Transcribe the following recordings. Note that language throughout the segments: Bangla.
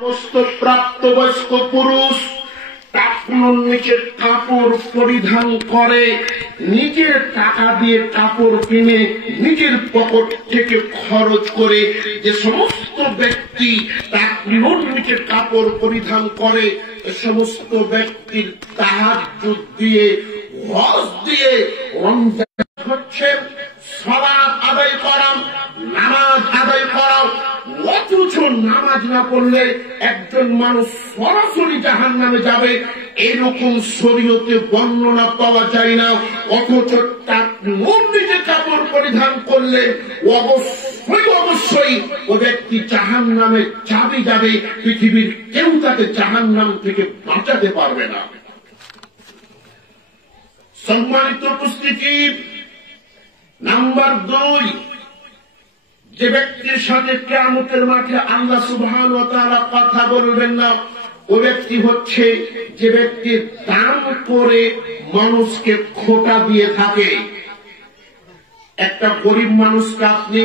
সমস্ত প্রাপ্তবয়স্ক পুরুষ টাকনুর নিচে কাপড় পরিধান করে, নিজের টাকা দিয়ে কাপড় কিনে নিজের পকেট থেকে খরচ করে। যে সমস্ত ব্যক্তি টাকনুর নিচে কাপড় পরিধান করে, এ সমস্ত ব্যক্তির তাহাজ্জুদ দিয়ে, হজ দিয়ে রমজান হচ্ছে সালাত আদায় করা, নামাজ আদায় করা। অথচ নামাজ না পড়লে একজন মানুষ সরাসরি জাহান্নামে যাবে, এরকম শরীয়তে বর্ণনা পাওয়া যায় না। অথচ টাকনুর নিচে কাপড় পরিধান করলে অবশ্যই ও ব্যক্তি জাহান্নামে যাবে। পৃথিবীর কেউ তাকে জাহান্নাম থেকে বাঁচাতে পারবে না। সম্মানিত উপস্থিতি, নাম্বার 2, যে ব্যক্তির সাথে কিয়ামতের মাঠে আল্লাহ সুবহানাহু ওয়া তাআলা কথা বলবেন না, ও ব্যক্তি হচ্ছে যে ব্যক্তি দান করে মানুষকে খোটা দিয়ে থাকে। একটা গরিব মানুষকে আপনি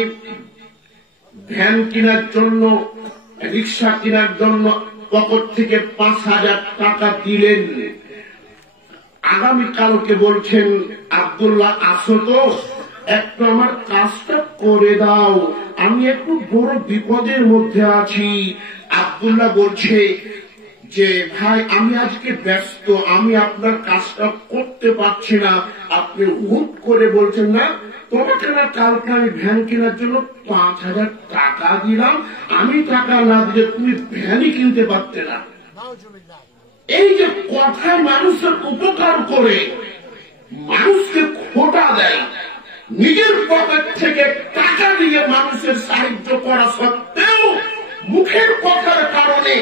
ভ্যান কেনার জন্য, রিক্সা কেনার জন্য পকেট থেকে 5,000 টাকা দিলেন। আগামীকালকে বলছেন, আব্দুল্লাহ আসো তো, একটু আমার কাজটা করে দাও, আমি একটু বড় বিপদের মধ্যে আছি। আব্দুল্লাহ বলছে যে ভাই আমি আজকে ব্যস্ত, আমি আপনার কাজটা করতে পারছি না। আপনি হুট করে বলছেন না, তোমাকে না কালকে আমি ভ্যান কেনার জন্য 5,000 টাকা দিলাম, আমি টাকা না দিলে তুমি ভ্যানই কিনতে পারতে না। এই যে কথায় মানুষের উপকার করে মানুষকে খোটা দেয়, নিজের পকেট থেকে টাকা দিয়ে মানুষের সাহায্য করা সত্ত্বেও মুখের কথার কারণে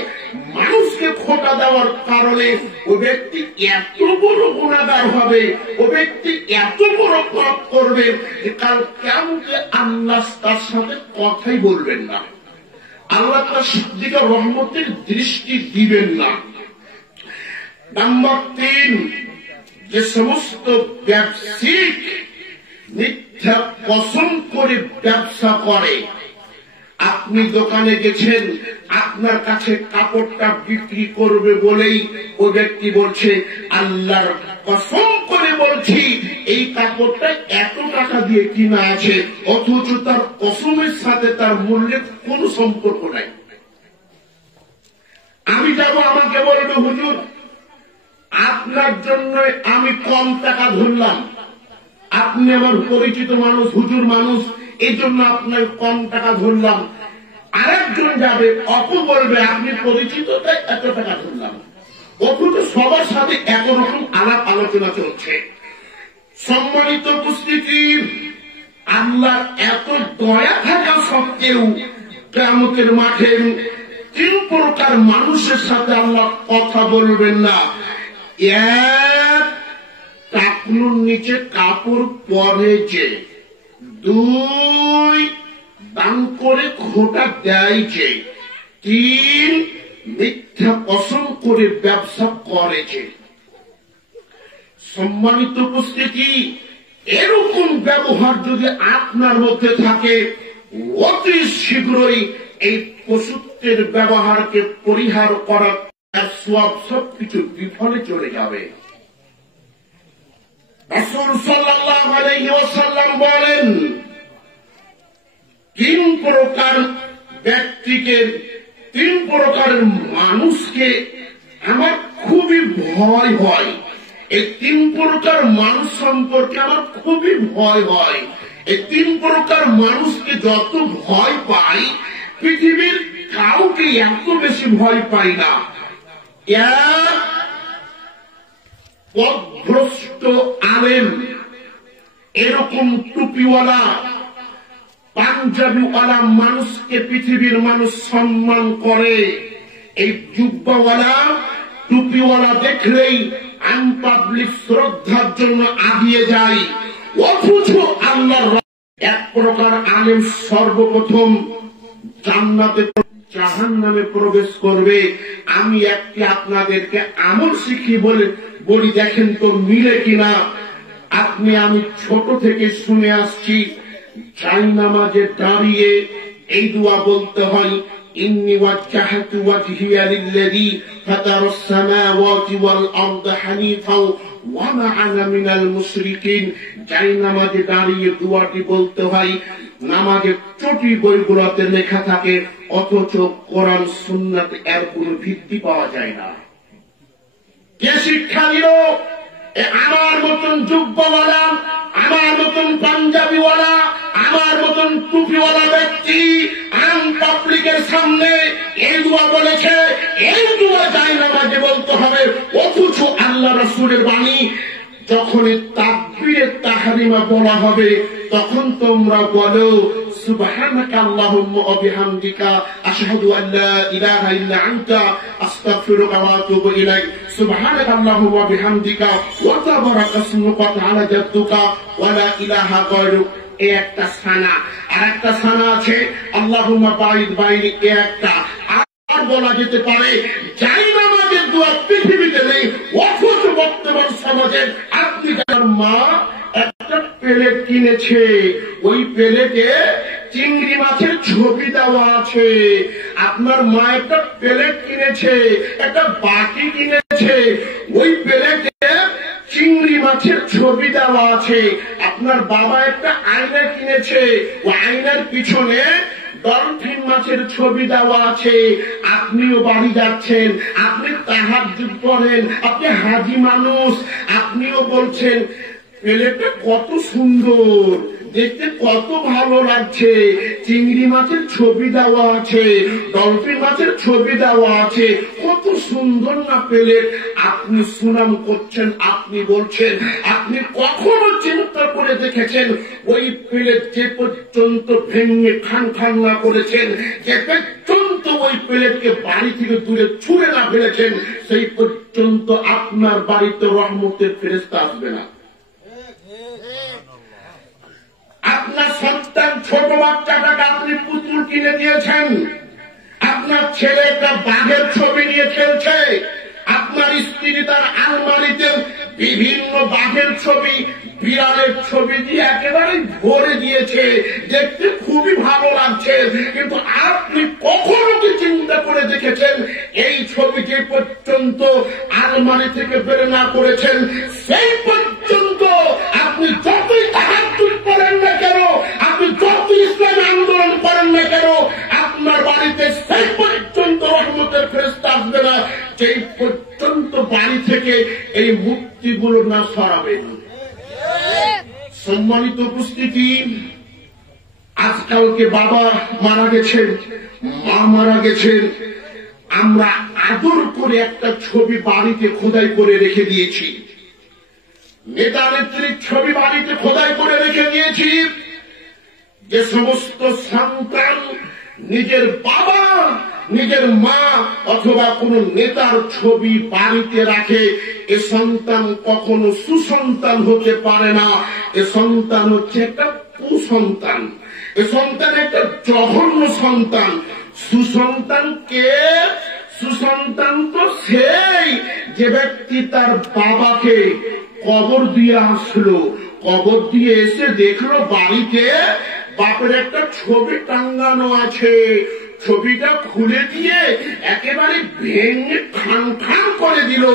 মানুষকে খোটা দেওয়ার কারণে ও ব্যক্তি এত বড় গুনাহগার হবে, ও ব্যক্তি এত বড় পাপ করবে যে কাল কিয়ামতে আল্লাহ তার সাথে কথাই বলবেন না, আল্লাহ তার দিকে রহমতের দৃষ্টি দিবেন না। নাম্বার 3, যে সমস্ত ব্যবসায়িক মিথ্যা কসম করে ব্যবসা করে। আপনি দোকানে গেছেন, আপনার কাছে কাপড়টা বিক্রি করবে বলেই ও ব্যক্তি বলছে আল্লাহর কসম করে বলছি এই কাপড়টা এত টাকা দিয়ে কিনা আছে, অথচ তার কসমের সাথে তার মূল্যের কোনো সম্পর্ক নাই। আমি যাব, আমাকে বলবে হুজুর আপনার জন্য আমি কম টাকা ধরলাম, আপনি আমার পরিচিত মানুষ, হুজুর মানুষ, এই জন্য আপনার কম টাকা ধরলাম। আরেকজন যাবে, অপু বলবে আপনি পরিচিত তাই এত টাকা ধরলাম, অথচ সবার সাথে একরকম আলাপ আলোচনা চলছে। সম্মানিত উপস্থিতি, আল্লাহ এত দয়া থাকা সত্ত্বেও কিয়ামতের মাঠে 3 প্রকার মানুষের সাথে আল্লাহ কথা বলবেন না। 1, টাকনুর নিচে কাপড় পরেছে। 2, দান করে খোটা দেয়ছে। 3, মিথ্যা কসম করে ব্যবসা করেছে। সম্মানিত উপস্থিতি, এরকম ব্যবহার যদি আপনার মধ্যে থাকে, অতি শীঘ্রই এই পশুত্বের ব্যবহারকে পরিহার করার সবকিছু বিফলে চলে যাবে। রাসূল সাল্লাল্লাহু আলাইহি ওয়াসাল্লাম বলেন, 3 প্রকার ব্যক্তিকে, 3 প্রকারের মানুষকে আমার খুবই ভয় হয়। এই 3 প্রকার মানুষ সম্পর্কে আমার খুবই ভয় হয়। এই 3 প্রকার মানুষকে যত ভয় পাই, পৃথিবীর কাউকে এত বেশি ভয় পাই না। পথভ্রষ্ট আলেম, এরকম টুপিওয়ালা পাঞ্জাবিওয়ালা মানুষকে পৃথিবীর মানুষ সম্মান করে। এই জুব্বাওয়ালা টুপিওয়ালা দেখলেই আনপাবলিক শ্রদ্ধার জন্য আগিয়ে যায়। অথচ আল্লাহর এক প্রকার আলেম সর্বপ্রথম জান্নাতে, জাহান্নামে প্রবেশ করবে। আমি একটি আপনাদেরকে আমল শিখি বলি, দেখেন তো মিলে কিনা। আমি ছোট থেকে শুনে আসছি, জায়নামাজে দাঁড়িয়ে এই দোয়া বলতে হয়, إني وجهت وجهي للذي فطر السماوات والأرض حنيفا وما أنا من المشركين। যাই নামাজে দাঁড়িয়ে দোয়াটি বলতে হয়, নামাজের চটি বইগুলোতে লেখা থাকে, অথচ কোরআন সুন্নাত এর কোনো ভিত্তি পাওয়া যায় না। কে শিক্ষা দিল? আমার মতন যুব্বওয়ালা, আমার মতন পাঞ্জাবিওয়ালা, আমার মতন টুপিওয়ালা ব্যক্তি আম পাবলিকের সামনে এই দোয়া বলেছে, এই দোয়া যায় নামাজে বলতে হবে, অথচ আল্লাহ রাসূলের বাণী যখন তাকবীরে তাহরিমা বলা হবে তখন তোমরা বলো সুবহানাকা আল্লাহুম্মা ওয়া বিহামদিকা আশহাদু আল লা ইলাহা ইল্লা আনতা আস্তাগফিরুকা ওয়া আতুবু ইলাইক। সুবহানাকা আল্লাহুম্মা ওয়া বিহামদিকা ওয়া তাবারাকা ইসমুকা ওয়া তাআলা জাদ্দুকা ওয়া লা ইলাহা গায়রুক। এই একটা সানা। আর একটা সানা আছে আল্লাহুম্মা বাঈদ বাইনি, এই একটা। আর বলা যেতে পারে যাই নামাজের দোয়া পৃথিবীতে নেই, অথচ বর্তমান সমাজে আপনি যার মা একটা প্লেট কিনেছে, ওই প্লেটে চিংড়ি মাছের ছবি দেওয়া আছে। আপনার মা একটা প্লেট কিনেছে, একটা বাটি কিনেছে, ওই প্লেটে চিংড়ি মাছের ছবি দেওয়া আছে। আপনার বাবা একটা আয়না কিনেছে, ওই আয়নার পিছনে ডলফিন মাছের ছবি দেওয়া আছে। আপনিও বাড়ি যাচ্ছেন, আপনি তাহাজ্জুদ পড়েন, আপনি হাজি মানুষ, আপনিও বলছেন প্লেটটা কত সুন্দর, দেখতে কত ভালো লাগছে, চিংড়ি মাছের ছবি দেওয়া আছে, ডলফিন মাছের ছবি দেওয়া আছে, কত সুন্দর না প্লেট। আপনি সুনাম করছেন, আপনি বলছেন, আপনি কখনো চিন্তা করে দেখেছেন ওই প্লেট যে পর্যন্ত ভেঙে খান খান না করেছেন, যে পর্যন্ত ওই প্লেটকে বাড়ি থেকে দূরে ছুঁড়ে না ফেলেছেন, সেই পর্যন্ত আপনার বাড়িতে রহমতের ফেরেশতা আসবে না। আপনার সন্তান ছোট বাচ্চাটাকে আপনি পুতুল কিনে দিয়েছেন, আপনার ছেলে একটা বাঘের ছবি নিয়ে খেলছে, আপনার স্ত্রী তার আলমারিতে বিভিন্ন বাঘের ছবি, বিড়ালের ছবি দিয়ে একেবারে ভরে দিয়েছে, দেখতে খুবই ভালো লাগছে, কিন্তু আপনি কখনো কি চিন্তা করে দেখেছেন এই ছবি যে পর্যন্ত আলমারি থেকে বের না করেছেন সেই পর্যন্ত আপনি যতই তাহাজ্জুদ করেন না কেন, আপনি যতই ইসলামী আন্দোলন করেন না কেন, আপনার বাড়িতে সেই পর্যন্ত রহমতের ফেরেশতা আসবে না যেই পর্যন্ত বাড়ি থেকে এই মূর্তিগুলো না সরাবেন। সম্মানিত উপস্থিতি, আজকালকে বাবা মারা গেছেন, মা মারা গেছেন, আমরা আদর করে একটা ছবি বাড়িতে খোদাই করে রেখে দিয়েছি, নেতা নেত্রীর ছবি বাড়িতে খোদাই করে রেখে দিয়েছি। যে সমস্ত সন্তান নিজের বাবা, নিজের মা অথবা কোন নেতার ছবি বাড়িতে রাখে, এ সন্তান কখনো সুসন্তান হতে পারে না। এ সন্তান হচ্ছে একটা কুসন্তান, এ সন্তান একটা জঘন্য সন্তান। সুসন্তান কে? সুসন্তান তো সেই যে ব্যক্তি তার বাবাকে কবর দিয়ে আসলো, কবর দিয়ে এসে দেখলো বাড়িতে বাপের একটা ছবি টাঙ্গানো আছে, ছবিটা খুলে দিয়ে একেবারে ভেঙে খান খান করে দিল,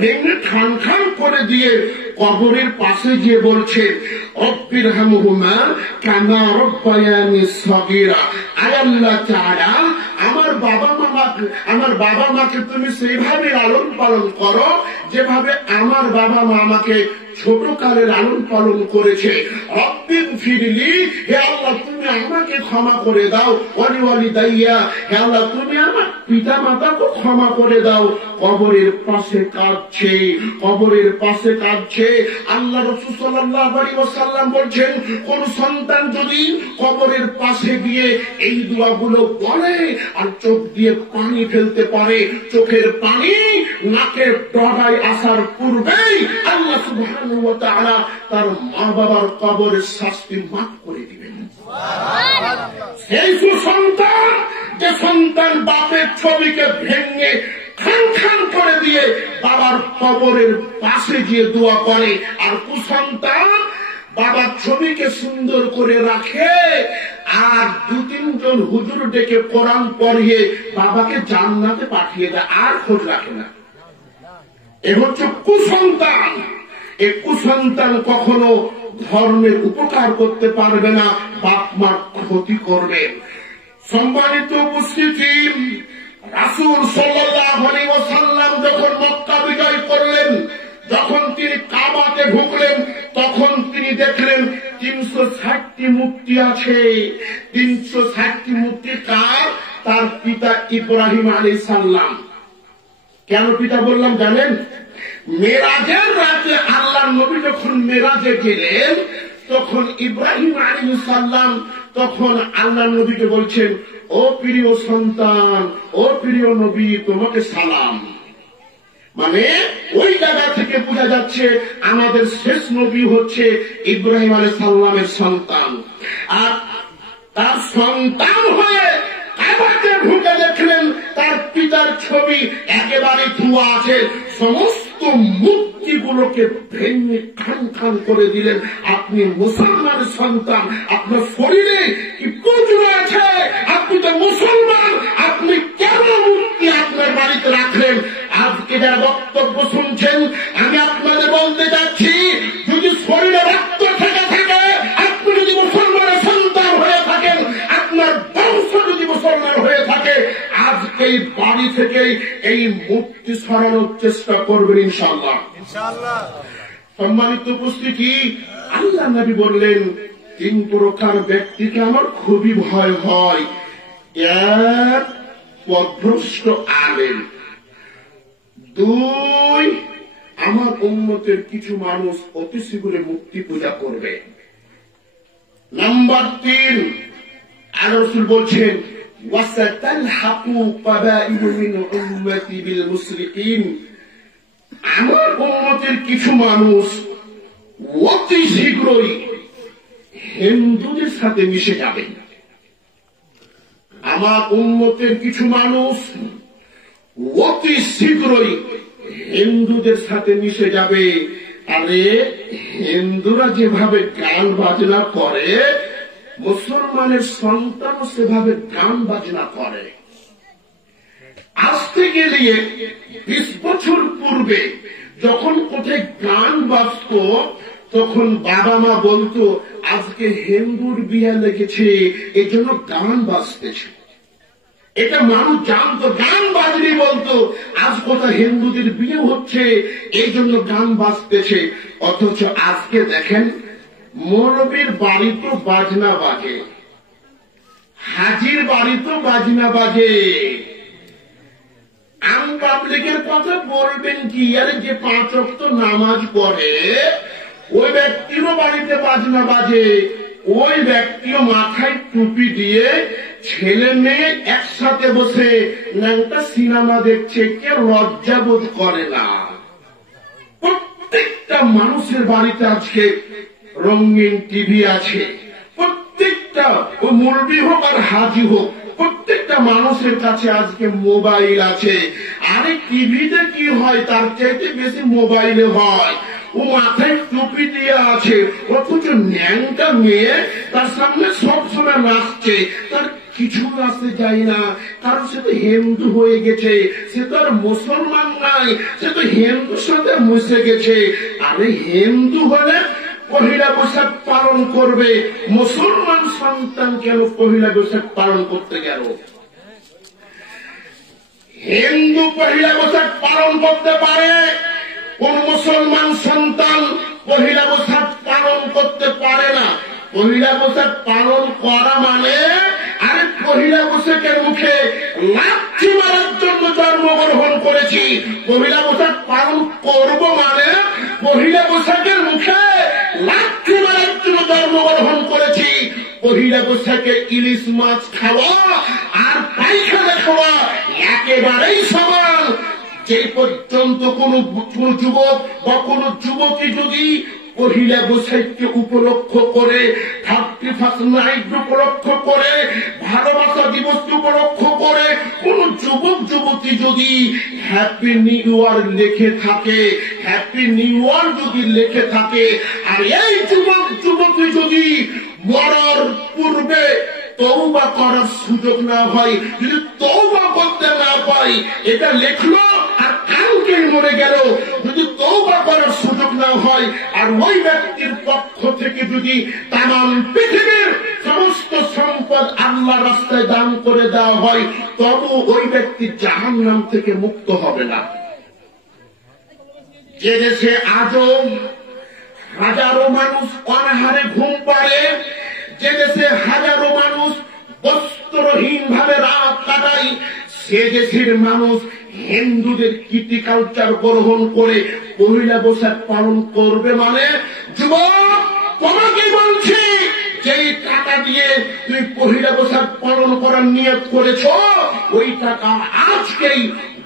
ভেঙে খান খান করে দিয়ে কবরের পাশে গিয়ে বলছে রব্বিরহামহুমা কামা রব্বায়ানি সগীরা। আয় আল্লাহ তাআলা, আমার বাবা মাকে তুমি সেইভাবে লালন পালন করো যেভাবে আমার বাবা মা আমাকে ছোট কালে লালন পালন করেছে। রব্বিন ফিরলি, হে আল্লাহ তুমি আমাকে ক্ষমা করে দাও, ওয়ালিওয়ালিদাইয়া, হে আল্লাহ তুমি আমার পিতা মাতাকে ক্ষমা করে দাও। কবরের পাশে কাঁদছে, কবরের পাশে কাঁদছে। আল্লাহ রাসূল সাল্লাল্লাহু আলাইহি ওয়াসাল্লাম বলছেন, কোন সন্তান যদি কবরের পাশে গিয়ে এই দোয়াগুলো বলে আর চোখ দিয়ে পানি ফেলতে পারে, চোখের পানি নাকের ডগায় আসার পূর্বেই আল্লাহ সুবহানাহু ওয়া তাআলা তার মা বাবার কবরের শাস্তি মাফ করে দিবেন। সেই সুসন্তান, যে সন্তান বাপের ছবিকে ভেঙে খান খান করে দিয়ে বাবার কবরের পাশে গিয়ে দোয়া করে, আর কুসন্তান বাবার ছবিকে সুন্দর করে রাখে আর 2-3 জন হুজুর ডেকে কোরআন পড়িয়ে বাবাকে জান্নাতে পাঠিয়ে দেয়, আর খোঁজ রাখে না। এ হচ্ছে কুসন্তান। এই কুসন্তান কখনো ধর্মের উপকার করতে পারবে না, বাপ মার ক্ষতি করবে। সম্মানিত উপস্থিতি, রাসূল সাল্লাল্লাহু আলাইহি ওয়াসাল্লাম যখন মক্কা বিজয় করলেন, যখন তিনি কাবাতে ঢুকলেন, তখন তিনি দেখলেন 360টি মূর্তি আছে। 360টি মূর্তি কার? তার পিতা ইব্রাহিম আলাইহিস সালাম। কেন পিতা বললাম জানেন? মেরাজের রাতে আল্লাহর নবী যখন মেরাজে গেলেন, তখন ইব্রাহিম আলাইহিস সালাম তখন আল্লাহর নবীকে বলছেন, ও প্রিয় সন্তান, ও প্রিয় নবী, তোমাকে সালাম। মানে ওই জায়গা থেকে বোঝা যাচ্ছে আমাদের শেষ নবী হচ্ছে ইব্রাহিম আলাইহিস সালামের সন্তান। আর তার সন্তান হয়ে কাবাতে ঢুকে দেখলেন তার পিতার ছবি একেবারে ধোয়া আছে। সমস্ত মূর্তিগুলোকে ভেঙে খান খান করে দিলেন। আপনি মুসলমানের সন্তান, আপনার শরীরে কি প্রচুর আছে? আপনি তো মুসলমান, আপনি কেন মূর্তি আপনার বাড়িতে রাখলেন? আজকে যারা বক্তব্য শুনছেন, আমি আপনাদের বলতে যাচ্ছি, যদি শরীরে রক্ত থেকে থাকে, আপনি যদি মুসলমানের সন্তান হয়ে থাকেন, আপনার বংশ যদি মুসলমান হয়ে থাকে, আজকে এই বাড়ি থেকে এই মূর্তি সরানোর চেষ্টা করবেন ইনশাআল্লাহ। সম্মানিত উপস্থিতি, আল্লাহ নবী বললেন 3 প্রকার ব্যক্তিকে আমার খুবই ভয় হয়। 1, পথভ্রষ্ট আলেম। 2, আমার উম্মতের কিছু মানুষ অতি শীঘ্র মূর্তি পূজা করবে। নাম্বার 3, আল্লাহ রাসূল বলছেন, ওয়াসাতালহাকু কাবাইলু মিন উম্মতি বিল মুশরিকিন। আমার উম্মতের কিছু মানুষ অতি শীঘ্রই হিন্দুদের সাথে মিশে যাবে। আমার উম্মতের কিছু মানুষ অতি শীঘ্রই হিন্দুদের সাথে মিশে যাবে। আরে হিন্দুরা যেভাবে গান বাজনা করে, মুসলমানের সন্তান সেভাবে গান বাজনা করে। আজ থেকে গিয়ে 20 বছর পূর্বে যখন কোথায় গান বাজত, তখন বাবা মা বলতো আজকে হিন্দুর বিয়ে লেগেছে, এই জন্য গান বাজতেছে। এটা মানুষ জানতো, গান বাজনি বলতো। আজ কোথায় হিন্দুদের বিয়ে হচ্ছে, এই জন্য গান বাজতেছে। অথচ আজকে দেখেন, মৌলবীর বাড়ি তো বাজনা বাজে, হাজির বাড়ি তো বাজনা বাজে। আম পাবলিকের কথা বলবেন কি? আরে যে 5 ওয়াক্ত নামাজ পড়ে ওই ব্যক্তিরও বাড়িতে বাজনা বাজে, ওই ব্যক্তিও মাথায় টুপি দিয়ে ছেলে মেয়ে একসাথে বসে একটা সিনেমা দেখছে, কেউ লজ্জা বোধ করে না। প্রত্যেকটা মানুষের বাড়িতে আজকে রঙিন টিভি আছে। প্রত্যেকটা, ও মুরব্বি হোক আর হাজি হোক, প্রত্যেকটা মানুষের কাছে আজকে মোবাইল আছে। আরে টিভিতে কি হয়, তার চাইতে বেশি মোবাইলে হয়। ও মাথায় টুপি দিয়ে আছে, অথচ ন্যাংটা মেয়ে তার সামনে সবসময় নাচছে, তার কিছু আসতে যায় না। কারণ সে তো হিন্দু হয়ে গেছে, সে তো আর মুসলমান নাই, সে তো হিন্দুর সাথে মিশে গেছে। আরে হিন্দু হলে পহিলা বৈশাখ পালন করবে, মুসলমান সন্তান কেন পহিলা বৈশাখ পালন করতে গেল? হিন্দু পহিলা বৈশাখ পালন করতে পারে, কোন মুসলমান সন্তান পহিলা বৈশাখ পালন করতে পারে না। পহিলা বৈশাখ পালন করা মানে, আরে পহিলা বৈশাখের মুখে লাথি মারার জন্য জন্মগ্রহণ করেছি। পহিলা বৈশাখ পালন করব মানে পহিলা বৈশাখের মুখে লাথি মারার জন্য জন্মগ্রহণ করেছি। পহিলা বৈশাখে ইলিশ মাছ খাওয়া আর পায়খানা খাওয়া একেবারেই সমান। যে পর্যন্ত কোন যুবক বা কোন যুবতী যদি পহিলা বৈশাখকে উপলক্ষ করে, 31st নাইট উপলক্ষ করে, ভালোবাসা দিবস উপলক্ষ করে কোন যুবক যুবতী যদি হ্যাপি নিউ ইয়ার লিখে থাকে, হ্যাপি নিউ ইয়ার যদি লিখে থাকে, আর এই যুবক যুবতী যদি মরার পূর্বে তওবা করার সুযোগ না হয়, যদি তওবা করতে না পাই, এটা লেখলো আর কালকে মরে গেল। যদি তওবা করার সুযোগ না হয় আর ওই ব্যক্তির পক্ষ থেকে যদি তামাম পৃথিবীর সমস্ত সম্পদ আল্লাহ রাস্তায় দান করে দেওয়া হয়, তবু ওই ব্যক্তি জাহান্নাম থেকে মুক্ত হবে না। যে দেশে আজও হাজারো মানুষ অনাহারে ঘুম পাড়ে, যে দেশে হাজারো মানুষ বস্ত্রহীন ভাবে রাত কাটায়, সে দেশের মানুষ হিন্দুদের কীর্তি কালচার গ্রহণ করে পহিলা বৈশাখ পালন করবে। মানে যুবক, তোমাকে বলছি, যেই টাকা দিয়ে তুমি পহিলা বৈশাখ পালন করার নিয়ত করেছ, ওই টাকা আজকেই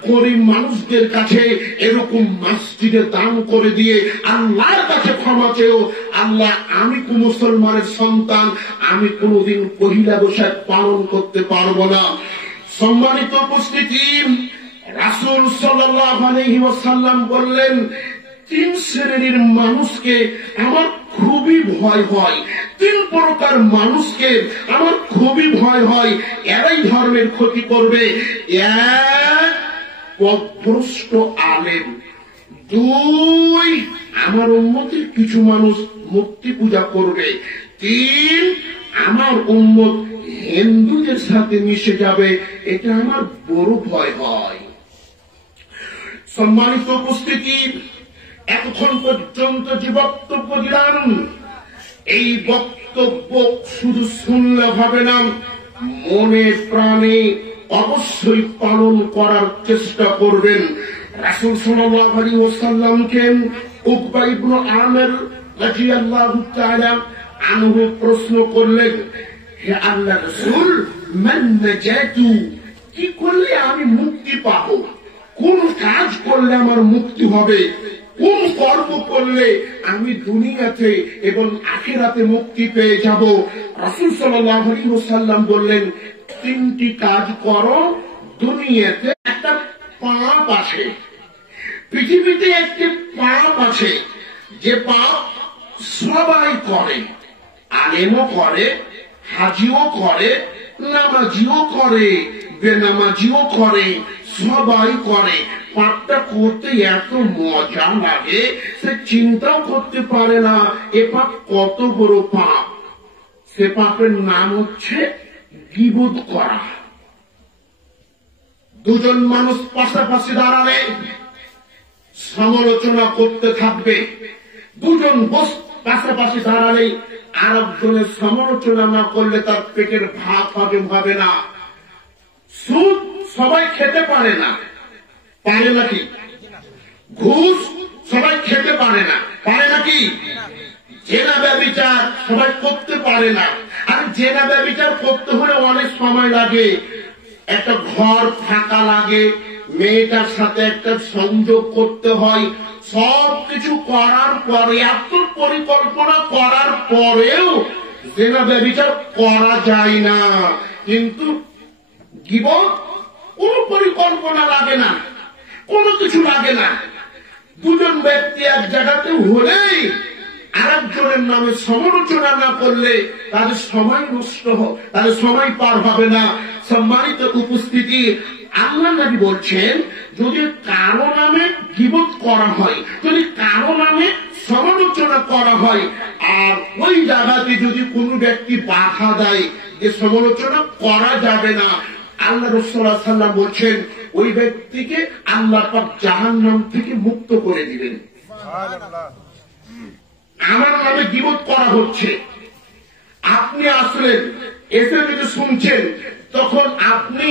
গরিব মানুষদের কাছে এরকম মসজিদে দান করে দিয়ে আল্লাহর কাছে ক্ষমা চেয়েও, আল্লাহ আমি কোন মুসলমানের সন্তান, আমি কোনদিন পহিলা বৈশাখ পালন করতে পারবো না। সম্মানিত উপস্থিতি, রাসূল সাল্লাল্লাহু আলাইহি ওয়াসাল্লাম বললেন, 3 শ্রেণীর মানুষকে আমার খুবই ভয় হয়, 3 প্রকার মানুষকে আমার খুবই ভয় হয়, এরাই ধর্মের ক্ষতি করবে। 1, পথভ্রষ্ট আলেম। 2, আমার উম্মতের কিছু মানুষ মূর্তি পূজা করবে। 3, আমার উম্মত হিন্দুদের সাথে মিশে যাবে, এটা আমার বড় ভয় হয়। সম্মানিত উপস্থিতি, এতক্ষণ পর্যন্ত যে বক্তব্য দিলাম, এই বক্তব্য শুধু শুনলে হবে না, মনে প্রাণে অবশ্যই পালন করার চেষ্টা করবেন। রাসূল সাল্লাল্লাহু আলাইহি ওয়াসাল্লামকে উকবা ইবনে আমির রাদিয়াল্লাহু তাআলা আনহু প্রশ্ন করলেন, হে আল্লাহর রাসূল, মান নাজাতু, কি করলে আমি মুক্তি পাবো? কোন কাজ করলে আমার মুক্তি হবে? কোন কর্ম করলে আমি দুনিয়াতে এবং আখিরাতে মুক্তি পেয়ে যাব? রাসূল সাল্লাল্লাহু আলাইহি ওয়াসাল্লাম বললেন, 3টি কাজ করো। দুনিয়াতে একটা পাপ আছে, পৃথিবীতে একটি পাপ আছে, যে পাপ সবাই করে, আলেমও করে, হাজিও করে, নামাজিও করে, বেনামাজিও করে, সবাই করে। পাপটা করতে এত মজা লাগে, সে চিন্তাও করতে পারে না এ পাপ কত বড় পাপ। সে পাপের নাম হচ্ছে গীবত করা। দুজন মানুষ পাশাপাশি দাঁড়ালে সমালোচনা করতে থাকবে, দুজন পাশাপাশি দাঁড়ালে আর একজনের সমালোচনা না করলে তার পেটের ভাত হবে না। সুদ সবাই খেতে পারে না, পারে নাকি? ঘুষ সবাই খেতে পারে না, পারে নাকি? জেনা ব্যভিচার সবাই করতে পারে না, আর জেনা ব্যভিচার করতে হলে অনেক সময় লাগে, একটা ঘর ফাঁকা লাগে, মেয়েটার সাথে একটা সংযোগ করতে হয়, সবকিছু করার পরে, এত পরিকল্পনা করার পরেও জেনা ব্যভিচার করা যায় না। কিন্তু গীবত কোন পরিকল্পনা লাগে না, কোনো কিছু লাগে না। দুজন ব্যক্তি এক জায়গাতে হলেই আরেকজনের নামে সমালোচনা না করলে তাদের সময় নষ্ট হবে, তাদের সময় পার হবে না। সম্মানিত উপস্থিতি, আল্লাহ নবী বলছেন, যদি কারো নামে গীবত করা হয়, যদি কারো নামে সমালোচনা করা হয়, আর ওই জায়গাতে যদি কোনো ব্যক্তি বাধা দেয় যে সমালোচনা করা যাবে না, আল্লাহ রাসূল সাল্লাল্লাহু আলাইহি ওয়াসাল্লাম বলছেন, ওই ব্যক্তিকে আল্লাহ পাক জাহান্নাম থেকে মুক্ত করে দিবেন। আমার নামে গীবত করা হচ্ছে, আপনি আসলেন, এসে যদি শুনছেন, তখন আপনি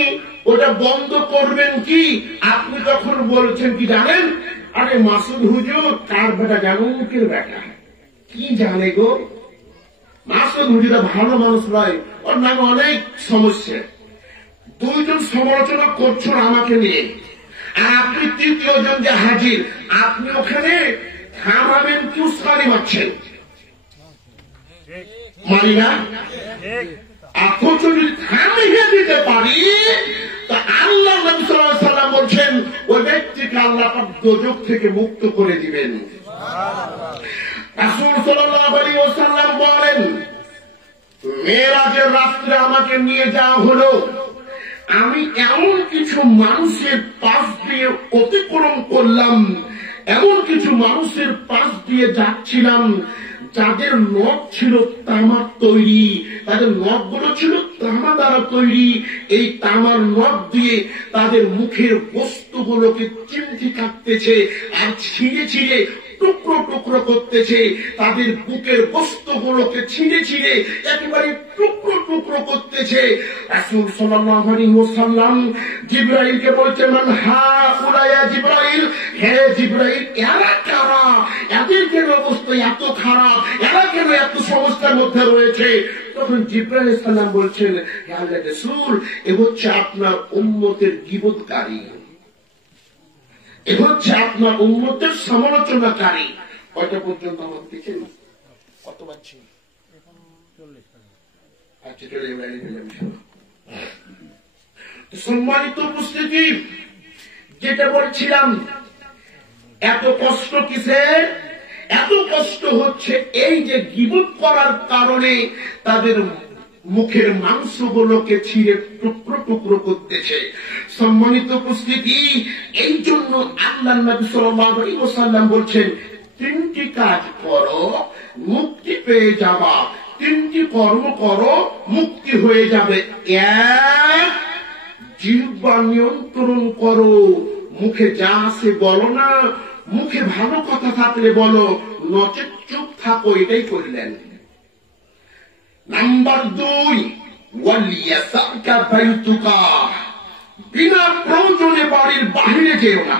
ওটা বন্ধ করবেন কি? আপনি তখন বলছেন কি জানেন, আরে মাসুদ হুজুর কার বেটা জানো, মুখের বেটা, কি জানে গো, মাসুদ হুজুর ভালো মানুষ নয়, ওর নামে অনেক সমস্যা। দুইজন সমালোচনা করছেন আমাকে নিয়ে, আর আপনি তৃতীয় জন যে হাজির, আপনি ওখানে থামাবেন কি উস্কানি মারছেন? মানি না? এখন যদি থামিয়ে দিতে পারি, তা আল্লাহ নবী সাল্লাল্লাহু আলাইহি ওয়াসাল্লাম বলছেন, ওই ব্যক্তিকে আল্লাহ পাক দোজখ থেকে মুক্ত করে দিবেন। রাসূল সাল্লাল্লাহু আলাইহি ওয়াসাল্লাম বলেন, মেরাজের রাত্রে আমাকে নিয়ে যাওয়া হলো। আমি এমন কিছু মানুষের পাশ দিয়ে অতিক্রম করলাম, এমন কিছু মানুষের পাশ দিয়ে যাচ্ছিলাম যাদের নখ ছিল তামার তৈরি, তাদের নখগুলো ছিল তামা দ্বারা তৈরি। এই তামার নখ দিয়ে তাদের মুখের বস্তুগুলোকে চিমটি কাটতেছে আর ছিঁড়ে ছিঁড়ে টুকরো টুকরো করতেছে। তাদের বুকের বস্তুগুলোকে ছিঁড়ে ছিঁড়ে একেবারে টুকরো টুকরো করতেছে। রাসূল সাল্লাল্লাহু আলাইহি ওয়াসাল্লাম জিবরাইলকে বলছেন, মান হাউলা ইয়া জিবরাইল, হে জিবরাইল, এরা কারা? এদের কেন অবস্থা এত খারাপ? এরা কেন এত সমস্যার মধ্যে রয়েছে? তখন জিবরাইল আলাইহিস সালাম বলছেন, হে আল্লাহর রাসূল, এ হচ্ছে আপনার উম্মতের গীবতকারী, এ হচ্ছে আপনার উম্মতের সমালোচনাকারী। কয়টা পর্যন্ত আমার দেখেন? কত পাচ্ছি? আচ্ছা, চলে সম্মানিত উপস্থিতি, যেটা বলছিলাম, এত কষ্ট কিসের? এত কষ্ট হচ্ছে এই যে গীবত করার কারণে তাদের মুখের মাংসগুলোকে ছিঁড়ে টুকরো টুকরো করতেছে। সম্মানিত উপস্থিতি, এই জন্য আল্লাহর নবী সাল্লাল্লাহু আলাইহি ওয়াসাল্লাম বলছেন, তিনটি কাজ করো, মুক্তি পেয়ে যাবা। তিনটি কর্ম করো, মুক্তি হয়ে যাবে। এক, জিহ্বা নিয়ন্ত্রণ করো, মুখে যা আসে বলো না। মুখে ভালো কথা থাকলে বলো, নচেৎ চুপ থাকো। এটাই করলেন। নাম্বার দুই, ওয়ালিয়াসাকা বাইতুকা, বিনা প্রয়োজনে বাড়ির বাহিরে যেও না।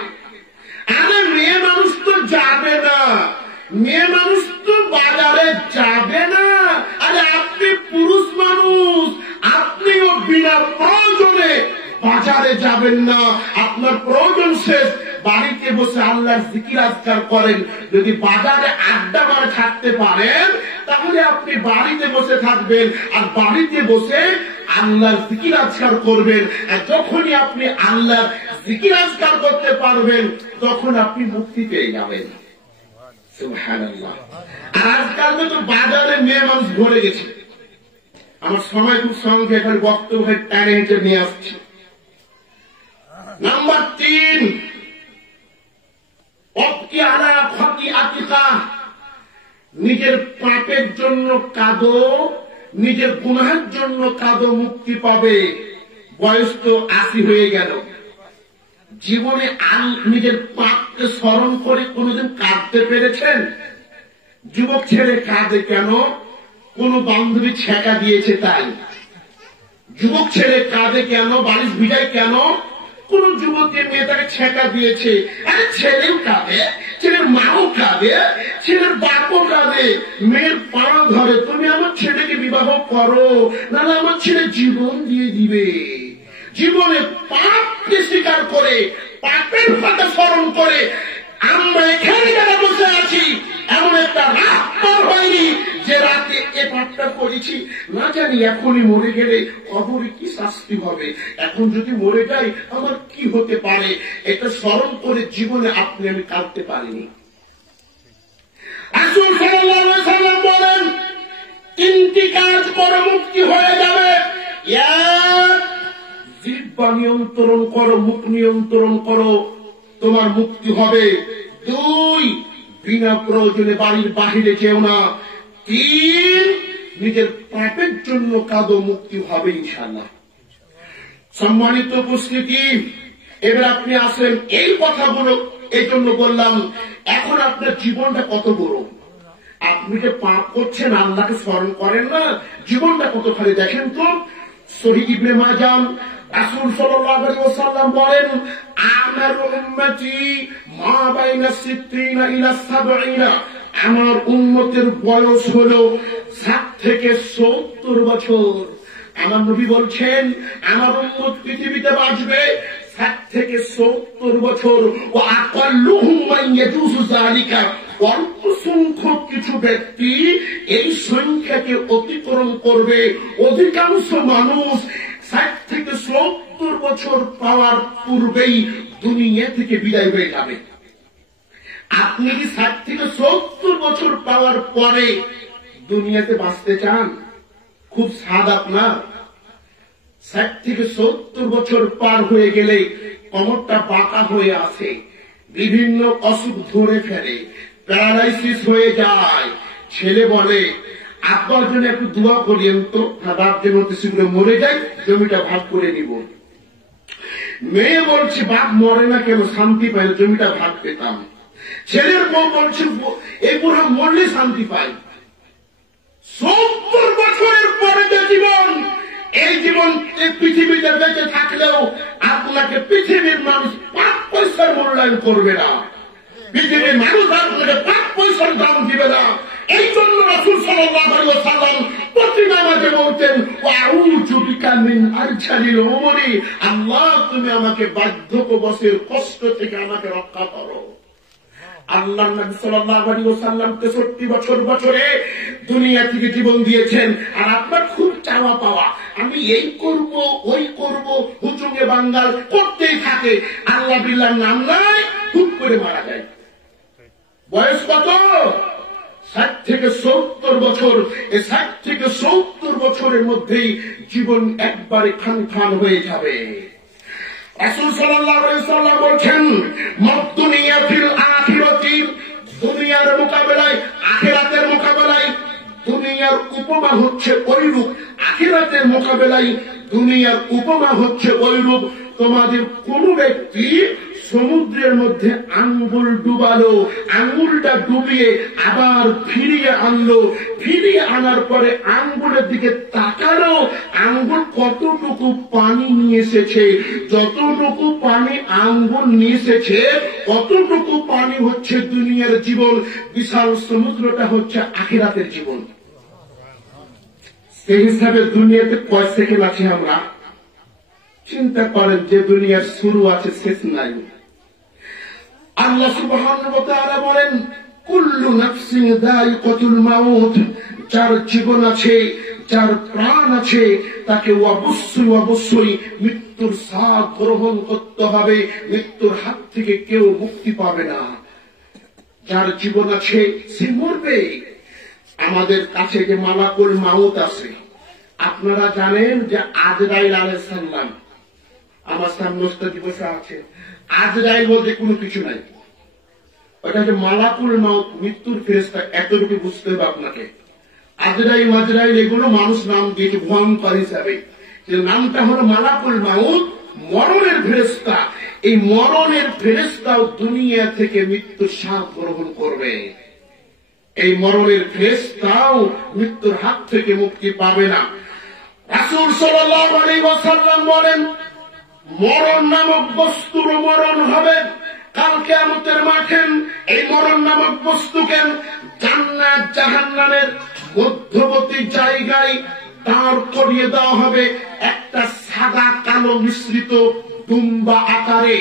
আরে মেয়ে মানুষ তো যাবে না, মেয়ে মানুষ তো বাজারে যাবে না। আরে আপনি পুরুষ মানুষ, আপনিও বিনা প্রয়োজনে বাজারে যাবেন না। আপনার প্রয়োজন শেষ, বাড়িতে বসে আল্লাহর জিকির আজকার করেন। যদি বাজারে আড্ডা মারে থাকতে পারেন, তাহলে আপনি বাড়িতে বসে থাকবেন আর বাড়িতে বসে আল্লাহর জিকির আজকার করবেন। আর যখনই আপনি আল্লাহর জিকির আজকার করতে পারবেন, তখন আপনি মুক্তি পেয়ে যাবেন। সুবহানাল্লাহ। আর আজকাল তো বাজারে মেয়ে মানুষ ভরে গেছে। আমার সময় খুব সংখ্যা, এখানে বক্তব্য টানে হেঁটে নিয়ে আসছি। নাম্বার তিন, নিজের পাপের জন্য কাঁদো, নিজের গুনাহের জন্য কাঁদো, মুক্তি পাবে। বয়স তো ৮০ হয়ে গেল, জীবনে নিজের পাপকে স্মরণ করে কোনদিন কাঁদতে পেরেছেন? যুবক ছেলে কাঁদে কেন? কোন বান্ধবী ছেঁকা দিয়েছে তাই। যুবক ছেলে কাঁদে কেন? বাড়ির বিদায় কেন? কোন যুবকের মেয়ে তাকে ছেঁকা দিয়েছে। আরে ছেলেও কাঁদে, ছেলের মাও কাঁদে, ছেলের বাপও কাঁদে। মেয়ের পা ধরে, তুমি আমার ছেলেকে বিবাহ করো, নাহলে আমার ছেলে জীবন দিয়ে দিবে। জীবনে পাপকে স্বীকার করে, পাপের কথা স্মরণ করে আমরা এখানে যারা বসে আছি, এমন একটা রাত পার হয়নি যে রাতে এ পাপটা করেছি। না জানি এখনই মরে গেলে কবরে কি শাস্তি হবে, এখন যদি মরে যাই আমার কি হতে পারে, এটা স্মরণ করে জীবনে আপনি আমি কাঁদতে পারিনি। রাসূল সাল্লাল্লাহু আলাইহি ওয়াসাল্লাম বলেন, তিনটি কাজ করে মুক্তি হয়ে যাবে। এক, জিহ্বা নিয়ন্ত্রণ করো, মুখ নিয়ন্ত্রণ করো, তোমার মুক্তি হবে। দুই, বিনা প্রয়োজনে বাড়ির বাহিরে যেও না। তিন, নিজের পাপের জন্য কাঁদো, মুক্তি হবে ইনশাআল্লাহ। সম্মানিত উপস্থিতি, এবার আপনি আসেন, এই কথাগুলো এই জন্য বললাম, এখন আপনার জীবনটা কত বড়। আপনি যে পাপ করছেন, আল্লাহকে স্মরণ করেন না, জীবনটা কত খালি দেখেন তো। সহিহ ইবনে মাজাহ, রাসূল সাল্লাল্লাহু আলাইহি ওয়াসাল্লাম বলেন, আমারু উম্মতি মা বাইনা 60 ইলা 70। আমার উম্মতের বয়স হলো 60 থেকে 70 বছর। আমার নবী বলছেন, আমার উম্মত পৃথিবীতে বাঁচবে 60 থেকে 70 বছর। ও আকাল্লুহুম মান ইয়াজুজু যালিকা, অল্প সংখ্যক কিছু ব্যক্তি এই সংখ্যাকে অতিক্রম করবে। অধিকাংশ মানুষ 60 থেকে 70 বছর পাওয়ার পূর্বেই দুনিয়া থেকে বিদায় হয়ে যাবে। আপনি কি 60 থেকে 70 বছর পাওয়ার পরে দুনিয়াতে বাঁচতে চান? খুব স্বাদ আপনার 60 থেকে 70 বছর পার হয়ে গেলে কোমরটা বাঁকা হয়ে আসে, বিভিন্ন অসুখ ধরে ফেলে, প্যারালাইসিস হয়ে যায়। ছেলে বলে আব্বার জন্য একটু দোয়া করিয়েন তো, রাত যেন সেগুলো মরে যায়, জমিটা ভাগ করে নিব। মেয়ে বলছে বাপ মরে না কেন, শান্তি পাই, জমিটা ভাগ পেতাম। ছেলের বউ বলছে এই বুড়া মরলে শান্তি পাই। 70 বছরের পরে যে জীবন, এই জীবন পৃথিবীতে বেঁচে থাকলেও আপনাকে পৃথিবীর মানুষ 5 পয়সার মূল্যায়ন করবে না, পৃথিবীর মানুষ আপনাকে 5 পয়সার দাম দিবে না। এই জন্য রাসূল সাল্লাল্লাহু আলাইহি ওয়াসাল্লাম প্রতি নামাজে বলতেন ওয়াউযু বিকা মিন আরজালিল উমরি, আল্লাহ তুমি আমাকে বার্ধক্যবশের কষ্ট থেকে আমাকে রক্ষা করো। আল্লাহ নবী সাল্লাল্লাহু আলাইহি ওয়াসাল্লাম 63 বছরে দুনিয়া থেকে জীবন দিয়েছেন। আর আপনার খুব চাওয়া পাওয়া, আমি এই করব ওই করব, হুজুগে বাঙ্গাল করতেই থাকে, আল্লাহ বিল্লাহ নাম নাই, খুব করে মারা যায়। বয়স কত? 60 থেকে 70 বছর। এই 60 থেকে 70 বছরের মধ্যেই জীবন একবারে খান হয়ে যাবে। রাসূল সাল্লাল্লাহু আলাইহি ওয়াসাল্লাম বলেন মদ্দুনিয়া ফিল আখিরাতি, দুনিয়ার মোকাবেলায় আখিরাতের মোকাবেলায় দুনিয়ার উপমা হচ্ছে ওইরূপ, আখিরাতের মোকাবেলায় দুনিয়ার উপমা হচ্ছে ওইরূপ। তোমাদের কোন ব্যক্তি সমুদ্রের মধ্যে আঙ্গুল ডুবালো, আঙ্গুলটা ডুবিয়ে আবার ফিরিয়ে আনলো, ফিরিয়ে আনার পরে আঙ্গুলের দিকে তাকালো, আঙ্গুল কতটুকু পানি নিয়ে এসেছে, যতটুকু পানি আঙ্গুল নিয়ে এসেছে অতটুকু পানি হচ্ছে দুনিয়ার জীবন, বিশাল সমুদ্রটা হচ্ছে আখিরাতের জীবন। সেই হিসাবে দুনিয়াতে কয় সেকেন্ড আছে আমরা চিন্তা করেন, যে দুনিয়ার শুরু আছে শেষ নাই। আল্লাহ সুবহানাহু ওয়া তাআলা বলেন কুল্লু নাফসিন যায়িকাতুল মাউত, যার জীবন আছে, যার প্রাণ আছে, তাকে অবশ্যই মৃত্যুর স্বাদ গ্রহণ করতে হবে, মৃত্যুর হাত থেকে কেউ মুক্তি পাবে না। যার জীবন আছে সে মরবে। আমাদের কাছে যে মালাকুল মাউত আছে, আপনারা জানেন যে আজরাইল আলাইহিস সালাম আমার সামনে ওস্তাদি বসে আছে, আজরাইল বলতে কোনো কিছু নাই, ওটা যে মালাকুল মাউত মৃত্যুর ফেরেশতা, এতটুকু বুঝতে হবে আপনাকে। আজরাইল মাজরাইল এগুলো মানুষ নাম দিয়েছে ভয়ঙ্কর হিসাবে, যে নামটা হলো মালাকুল মাউত, মরণের ফেরেশতা। এই মরণের ফেরেশতাও দুনিয়া থেকে মৃত্যুর স্বাদ গ্রহণ করবে। এই মরণের ফেরেশতাও মৃত্যুর হাত থেকে মুক্তি পাবে না। রাসূল সাল্লাল্লাহু আলাইহি ওয়াসাল্লাম বলেন মরণ নামক বস্তুর মরণ হবে কাল কিয়ামতের মাঠে। এই মরণ নামক বস্তুকে জান্নাত জাহান্নামের মধ্যবর্তী জায়গায় দাঁড় করিয়ে দেওয়া হবে, একটা সাদা কালো মিশ্রিত দুম্বা আকারে।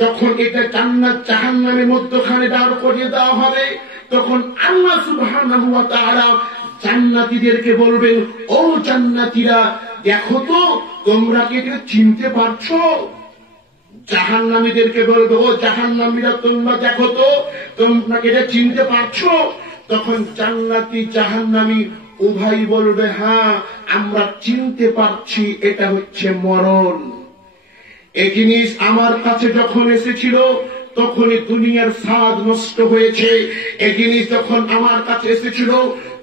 যখন এটা জান্নাত জাহান্নামের মধ্যখানে দাঁড় করিয়ে দেওয়া হবে, তখন আল্লাহ সুবহানাহু ওয়া তাআলা জান্নাতীদেরকে বলবেন, ও জান্নাতীরা দেখো তো তোমরা কি এটা চিনতে পারছো? জাহান্নামীদেরকে বলবে, ও জাহান্নামীরা তোমরা দেখো তো তোমরা কি এটা চিনতে পারছো? তখন জান্নাতি জাহান্নামী উভয় বলবে, হ্যাঁ আমরা চিনতে পারছি, এটা হচ্ছে মরণ। এই জিনিস আমার কাছে যখন এসেছিল তখনই দুনিয়ার স্বাদ নষ্ট হয়েছে। এই জিনিস যখন আমার কাছে এসেছিল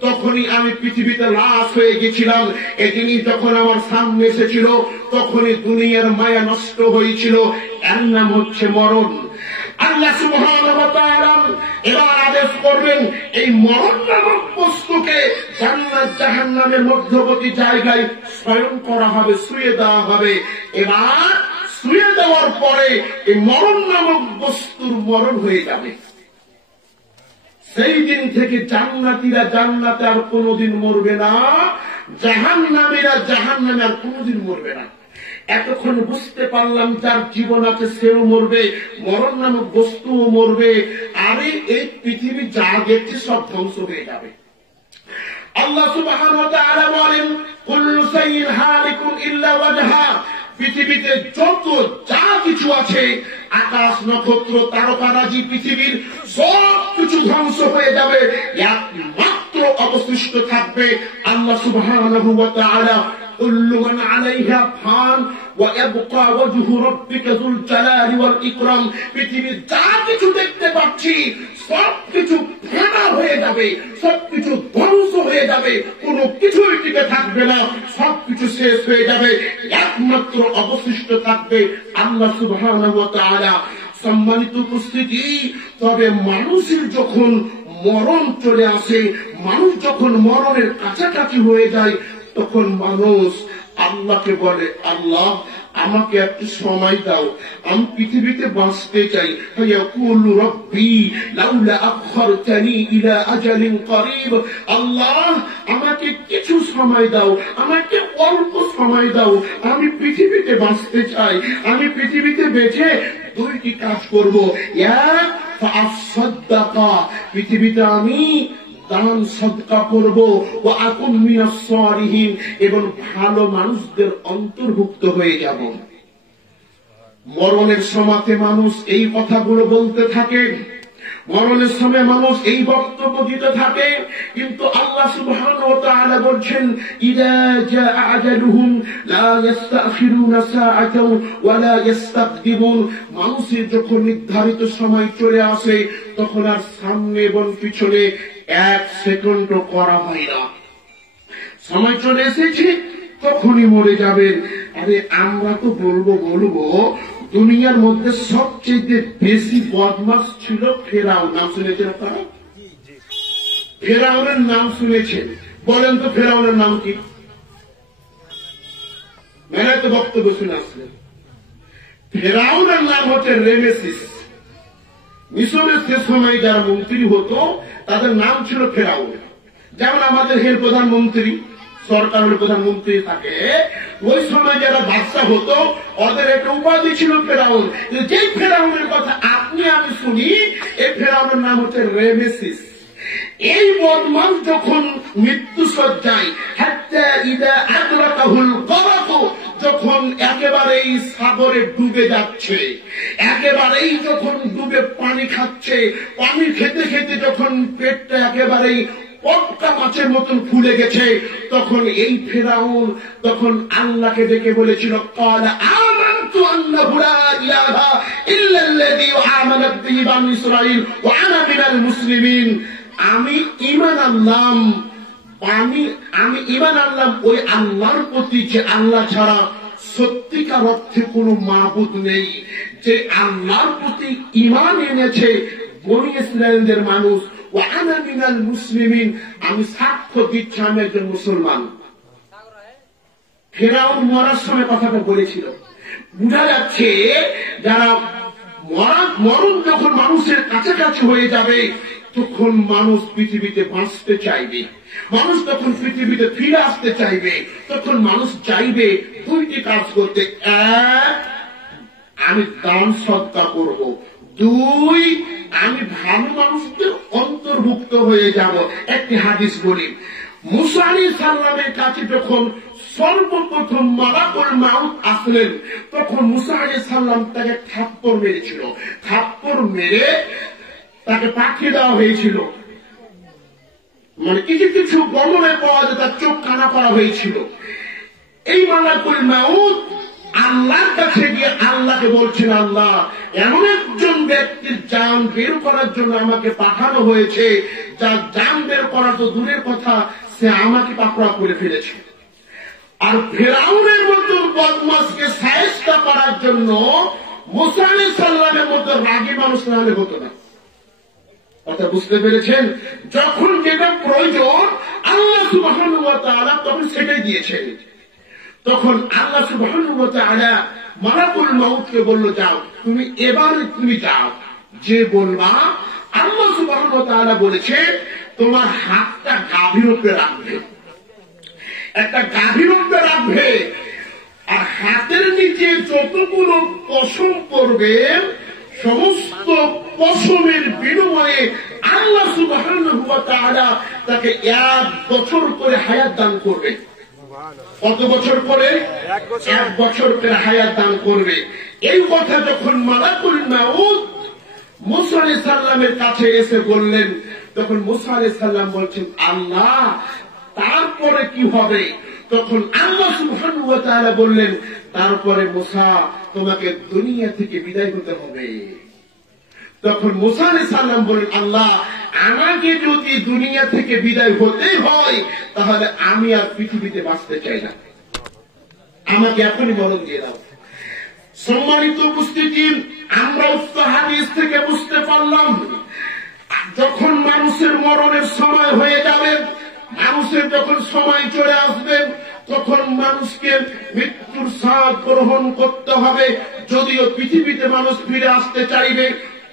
তখনই আমি পৃথিবীতে লাশ হয়ে গেছিলাম। এই জিনিস যখন আমার সামনে এসেছিল তখনই দুনিয়ার মায়া নষ্ট হয়েছিল। এর নাম হচ্ছে মরণ। আল্লাহ সুবহানাহু ওয়া তাআলা এবার আদেশ করবেন, এই মরণ নামক বস্তুকে জান্নাত জাহান্নামের মধ্যবর্তী জায়গায় শয়ন করা হবে, শুয়ে দেওয়া হবে। এবার শুয়ে দেওয়ার পরে এই মরণ নামক বস্তুর মরণ হয়ে যাবে। সেই দিন থেকে জান্নাতীরা জান্নাতে আর কোনোদিন মরবে না, জাহান্নামীরা জাহান্নামে আর কোনোদিন মরবে না। এতক্ষণ বুঝতে পারলাম যার জীবন আছে সেও মরবে, মরণ নামক বস্তুও মরবে, আরে এই পৃথিবী যা দেখছে সব ধ্বংস হয়ে যাবে। আল্লাহ সুবহানাহু ওয়া তাআলা বলেন, কুল্লু শাইইন হালিকুন ইল্লা ওয়াজহা, পৃথিবীতে যত যা কিছু আছে, আকাশ নক্ষত্র তারকারাজি পৃথিবীর সব কিছু ধ্বংস হয়ে যাবে, একমাত্র মাত্র অবশিষ্ট থাকবে। আল্লাহ সুবহানাহু ওয়া তাআলা কুল্লু মান আলাইহা ফান ওয়া ইয়াবকা ওয়াজহু রাব্বিকা যুল জালালি ওয়াল ইকরাম। পৃথিবীর যা কিছু দেখতে পাচ্ছি সবকিছু ফানা হয়ে যাবে, সবকিছু ধ্বংস হয়ে যাবে, কোনো কিছুই টিকে থাকবে না, সবকিছু শেষ হয়ে যাবে। একমাত্র অবশিষ্ট থাকবে আল্লাহ সুবহানাহু ওয়া তাআলা। সম্মানিত উপস্থিতি, তবে মানুষের যখন মরণ চলে আসে, মানুষ যখন মরণের কাছাকাছি হয়ে যায়, তখন মানুষ আল্লাহকে বলে, আল্লাহ আমাকে একটু সময় দাও, আমি পৃথিবীতে বাঁচতে চাই। ফায়াকুলু রাব্বি লাউলা আখখারতানি ইলা আজালিন করিব। আল্লাহ আমাকে কিছু সময় দাও, আমাকে অল্প সময় দাও, আমি পৃথিবীতে বাঁচতে চাই। আমি পৃথিবীতে বেঁচে দুইটি কাজ করব। এক, ফাআসাদ্দাকা, পৃথিবীতে আমি দান সদকা করব, ওয়া আকুন মিনাস সালিহিন, এবং ভালো মানুষদের অন্তর্ভুক্ত হয়ে যাব। মরণের সময়তে মানুষ এই কথাগুলো বলতে থাকে, মরণের সময় মানুষ এই বক্তব্য দিতে থাকে, কিন্তু আল্লাহ সুবহানাহু ওয়া তাআলা বলছেন, ইযা জাআ আজালুহুম লা ইস্তাখিরুনা সাআতাও ওয়া লা ইস্তাকদিমুন। মানুষের যখন নির্ধারিত সময় চলে আসে, তখন আর সামনে এবং পিছনে এক সেকেন্ডও করা হয় না। সময় চলে এসেছে, তখনই মরে যাবেন। আরে আমরা তো বলবো দুনিয়ার মধ্যে সবচেয়ে বেশি বদমাশ ছিল ফেরাউন। নাম শুনেছেন আপনারা? ফেরাউনের নাম শুনেছেন? বলেন তো ফেরাউনের নাম কি? মেনে তো বক্তব্য শুনে আসলেন। ফেরাউনের নাম হচ্ছে রেমেসিস। মিশরের সে সময় যারা মন্ত্রী হতো তাদের নাম ছিল ফেরাউন। যেমন আমাদের হের প্রধানমন্ত্রী, সরকারের প্রধানমন্ত্রী থাকে, ওই সময় যারা বাদশাহ হতো ওদের একটা উপাধি ছিল ফেরাউন। যে ফেরাউনের কথা আপনি আমি শুনি, এই ফেরাউনের নাম হচ্ছে রেমেসিস। এই বদমাস যখন মৃত্যু সজ্জায়, হাত্তা ইদা আদরাকাহুল গরক, যখন একেবারেই সাগরে ডুবে যাচ্ছে, একেবারেই যখন ডুবে পানি খাচ্ছে, পানি খেতে খেতে যখন পেটটা একেবারেই পটকা মাছের মতন ফুলে গেছে, তখন এই ফেরাউন তখন আল্লাহকে ডেকে বলেছিল, ক্বালা আমানতু আন্নাহু লা ইলাহা ইল্লাল্লাযী আমানাত বিহি বানু ইসরাঈল ওয়া আনা মিনাল মুসলিমিন। আমি ঈমান আনলাম, আমি ঈমান আনলাম ওই আল্লাহর প্রতি, যে আল্লাহ ছাড়া সত্যিকার অর্থে কোনো মাবুদ নেই। যে আল্লাহর প্রতি ঈমান এনেছে বনি ইসরাঈলদের মানুষ, ওয়া আনা মিনাল মুসলিমিন, আমি সাক্ষ্য দিচ্ছি আমি একজন মুসলমান। ফেরাউন মরার সময় কথাটা বলেছিল। বোঝা যাচ্ছে যারা মরণ যখন মানুষের কাছাকাছি হয়ে যাবে, তখন মানুষ পৃথিবীতে বাঁচতে চাইবে, মানুষ তখন পৃথিবীতে ফিরে আসতে চাইবে, তখন মানুষ চাইবে দুইটি কাজ করতে। এক, আমি দান সদকা করব। দুই, আমি ভালো মানুষদের অন্তর্ভুক্ত হয়ে যাব। একটি হাদিস বলি, মুসা আলাইহিস সালামের কাছে যখন সর্বপ্রথম মালাকুল মাউত আসলেন, তখন মুসা আলাইহিস সালাম তাকে থাপ্পড় মেরেছিল। থাপ্পড় মেরে তাকে পাঠিয়ে দেওয়া হয়েছিল, মানে কিছু কিছু বর্ণনা পাওয়া যায় তার চোখ কানা করা হয়েছিল। এই মালাকুল মাউত আল্লাহর কাছে গিয়ে আল্লাহকে বলছেন, আল্লাহ এমন একজন ব্যক্তির জান বের করার জন্য আমাকে পাঠানো হয়েছে, যার জান বের করা তো দূরের কথা, সে আমাকে পাকড়াও করে ফেলেছে। আর ফেরাউনের মতো বদমাশকে শায়েস্তা করার জন্য মুসা আলাইহিস সালামের মতো রাগী মানুষ না হলে হতো না। কথা বুঝতে পেরেছেন? যখন যেটা প্রয়োজন আল্লাহ সুবহানাহু ওয়া তাআলা তখন সেটাই দিয়েছেন। তখন আল্লাহ সুবহানাহু ওয়া তাআলা মালাকুল মাউতকে বলল, যাও তুমি এবারে তুমি যাও, যে বলবা আল্লাহ সুবহানাহু ওয়া তাআলা বলেছে তোমার হাতটা গাভীর উপরে রাখবে, একটা গাভীর উপরে রাখবে, আর হাতের নিচে যতগুলো পশম পড়বে সমস্ত পশমের বিনিময়ে আল্লাহ সুবহানাহু ওয়া তাআলা তাকে 1 বছর করে হায়াত দান করবে। কত বছর করে? 1 বছর করে হায়াত দান করবে। এই কথা যখন মালাকুল মাউত মুসা আলাইহিস সালামের কাছে এসে বললেন, তখন মুসা আলাইহিস সালাম বলছেন, আল্লাহ তারপরে কি হবে? তখন আল্লাহ সুবহানাহু ওয়া তাআলা বললেন, তারপরে মুসা তোমাকে দুনিয়া থেকে বিদায় হতে হবে। তখন মুসা আলাইহিস সালাম বলেন, আল্লাহ আমাকে যদি দুনিয়া থেকে বিদায় হতে হয় তাহলে আমি আর পৃথিবীতে বাঁচতে চাই না, আমাকে এখনই মরণ দিয়ে দাও। সম্মানিত উপস্থিতি, আমরা উক্ত হাদিস থেকে বুঝতে পারলাম যখন মানুষের মরণের সময় হয়ে যাবে, মানুষের যখন সময় চলে আসবে, তখন মানুষকে মৃত্যুর স্বাদ গ্রহণ করতে হবে। যদিও পৃথিবীতে মানুষ ফিরে আসতে চাইবে,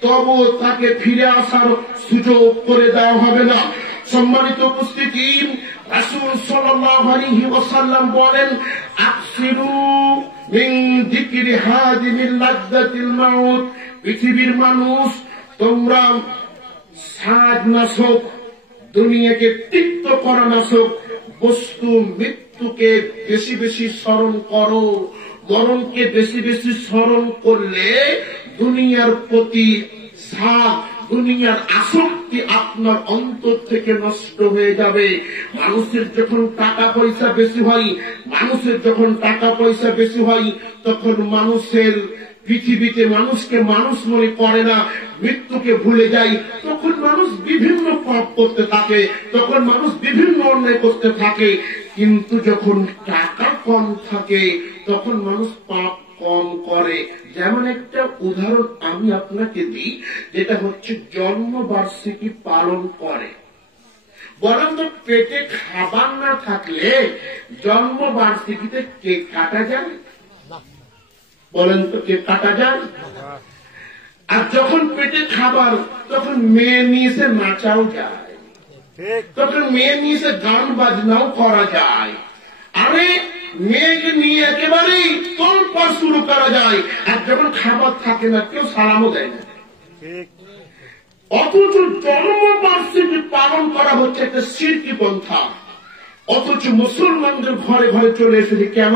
তবুও তাকে ফিরে আসার সুযোগ করে দেওয়া হবে না। সম্মানিত উপস্থিতি, রাসূল সাল্লাল্লাহু আলাইহি ওয়াসাল্লাম বলেন, আকসিরু মিন যিকরি হাদিমিল লাযযাতিল মাউত। পৃথিবীর মানুষ, তোমরা স্বাদ নাশক, দুনিয়াকে তৃপ্ত করা নাশক বস্তু মৃত্যুকে বেশি বেশি স্মরণ করো। মরণকে বেশি বেশি স্মরণ করলে দুনিয়ার প্রতি স্বাদ, দুনিয়ার আসক্তি আপনার অন্তর থেকে নষ্ট হয়ে যাবে। মানুষের যখন টাকা পয়সা বেশি হয়, মানুষের যখন টাকা পয়সা বেশি হয়, তখন মানুষের পৃথিবীতে মানুষকে মানুষ মনে করে না, মৃত্যুকে ভুলে যায়। তখন মানুষ বিভিন্ন পাপ করতে থাকে, তখন মানুষ বিভিন্ন অন্যায় করতে থাকে। কিন্তু যখন টাকা কম থাকে তখন মানুষ পাপ কম করে। যেমন একটা উদাহরণ আমি আপনাকে দিই, যেটা হচ্ছে জন্মবার্ষিকী পালন করে। বরং তো পেটে খাবার না থাকলে জন্মবার্ষিকীতে কেক কাটা যায়? বলেন তো, কেক কাটা যায়? আর যখন পেটে খাবার, তখন মেয়ে নিয়ে এসে নাচাও যায়, তখন মেয়ে নিয়ে এসে গান বাজনাও করা যায়। আরে মেয়েকে নিয়ে একেবারেই তোলপাড় শুরু করা যায়। আর যখন খাবার থাকে না, কেউ সালামও দেয় না। অথচ জন্মবার্ষিকী পালন করা হচ্ছে একটা শিরকি পন্থা। অথচ মুসলমানদের ঘরে ঘরে চলে এসেছে। কেন?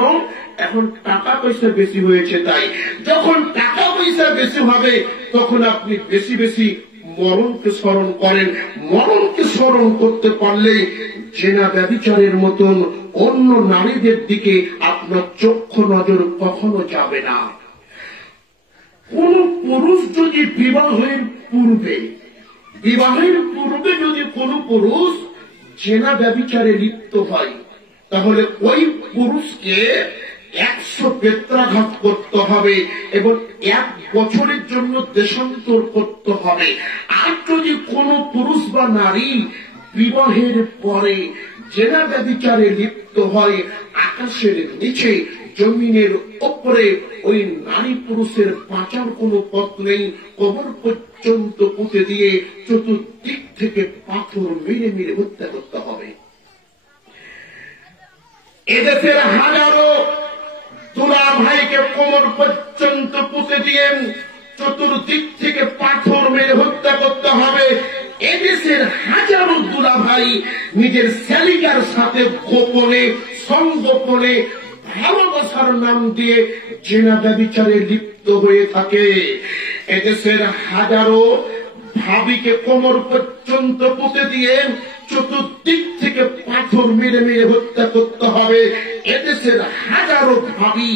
এখন টাকা পয়সা বেশি হয়েছে তাই। যখন টাকা পয়সা বেশি হবে তখন আপনি বেশি বেশি মরণকে স্মরণ করেন। মরণকে স্মরণ করতে পারলে জেনা ব্যভিচারের মতন অন্য নারীদের দিকে আপনার চক্ষু নজর কখনো যাবে না। কোন পুরুষ যদি বিবাহের পূর্বে যদি কোন পুরুষ জেনা ব্যভিচারে লিপ্ত হয়, তাহলে ওই পুরুষকে 100 বেত্রাঘাত করতে হবে এবং 1 বছরের জন্য দেশান্তর করতে হবে। আর যদি কোন পুরুষ বা নারী বিবাহের পরে জেনা ব্যভিচারে লিপ্ত হয়, আকাশের নিচে জমিনের উপরে ওই নারী পুরুষের বাঁচার কোনো পথ নেই। কবর পর্যন্ত পুঁতে দিয়ে চতুর্দিক থেকে পাথর মেরে মেরে হত্যা করতে হবে। এদেশের হাজারো দুলা ভাইকে কোমর পর্যন্ত পুঁতে দিয়ে চতুর্দিক থেকে পাথর মেরে হত্যা করতে হবে। এদেশের হাজারো দুলা ভাই নিজের শ্যালিকার সাথে গোপনে সংগোপনে ভালোবাসার নাম দিয়ে জেনা ব্যভিচারে লিপ্ত হয়ে থাকে। এদেশের হাজারো ভাবিকে কোমর পর্যন্ত পুঁতে দিয়ে চতুর্দিক থেকে পাথর মেরে মেরে হত্যা করতে হবে। এদেশের হাজারো ভাবি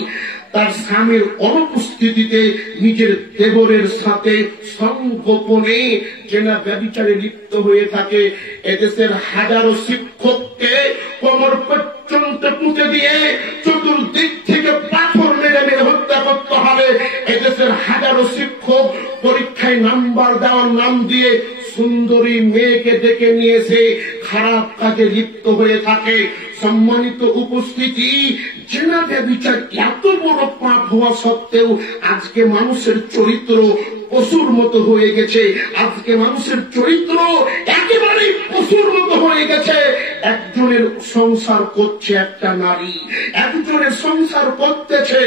তার স্বামীর অনুপস্থিতিতে নিজের দেবরের সাথে সংগোপনে জেনা ব্যভিচারে লিপ্ত হয়ে থাকে। এদেশের হাজারো শিক্ষককে কোমর পর্যন্ত পুঁতে দিয়ে চতুর্দিক থেকে পাথর মেরে মেরে হত্যা করতে হবে। এদেশের হাজারো শিক্ষক পরীক্ষায় নাম্বার দেওয়ার নাম দিয়ে সুন্দরী মেয়েকে ডেকে নিয়েছে খারাপ কাজে লিপ্ত হয়ে থাকে। সম্মানিত উপস্থিতি, জেনা ব্যভিচার এত বড় পাপ হওয়া সত্ত্বেও আজকে মানুষের চরিত্র পশুর মতো হয়ে গেছে। আজকে মানুষের চরিত্র একেবারে পশুর মতো হয়ে গেছে। একজনের সংসার করছে একটা নারী, একজনের সংসার করতেছে,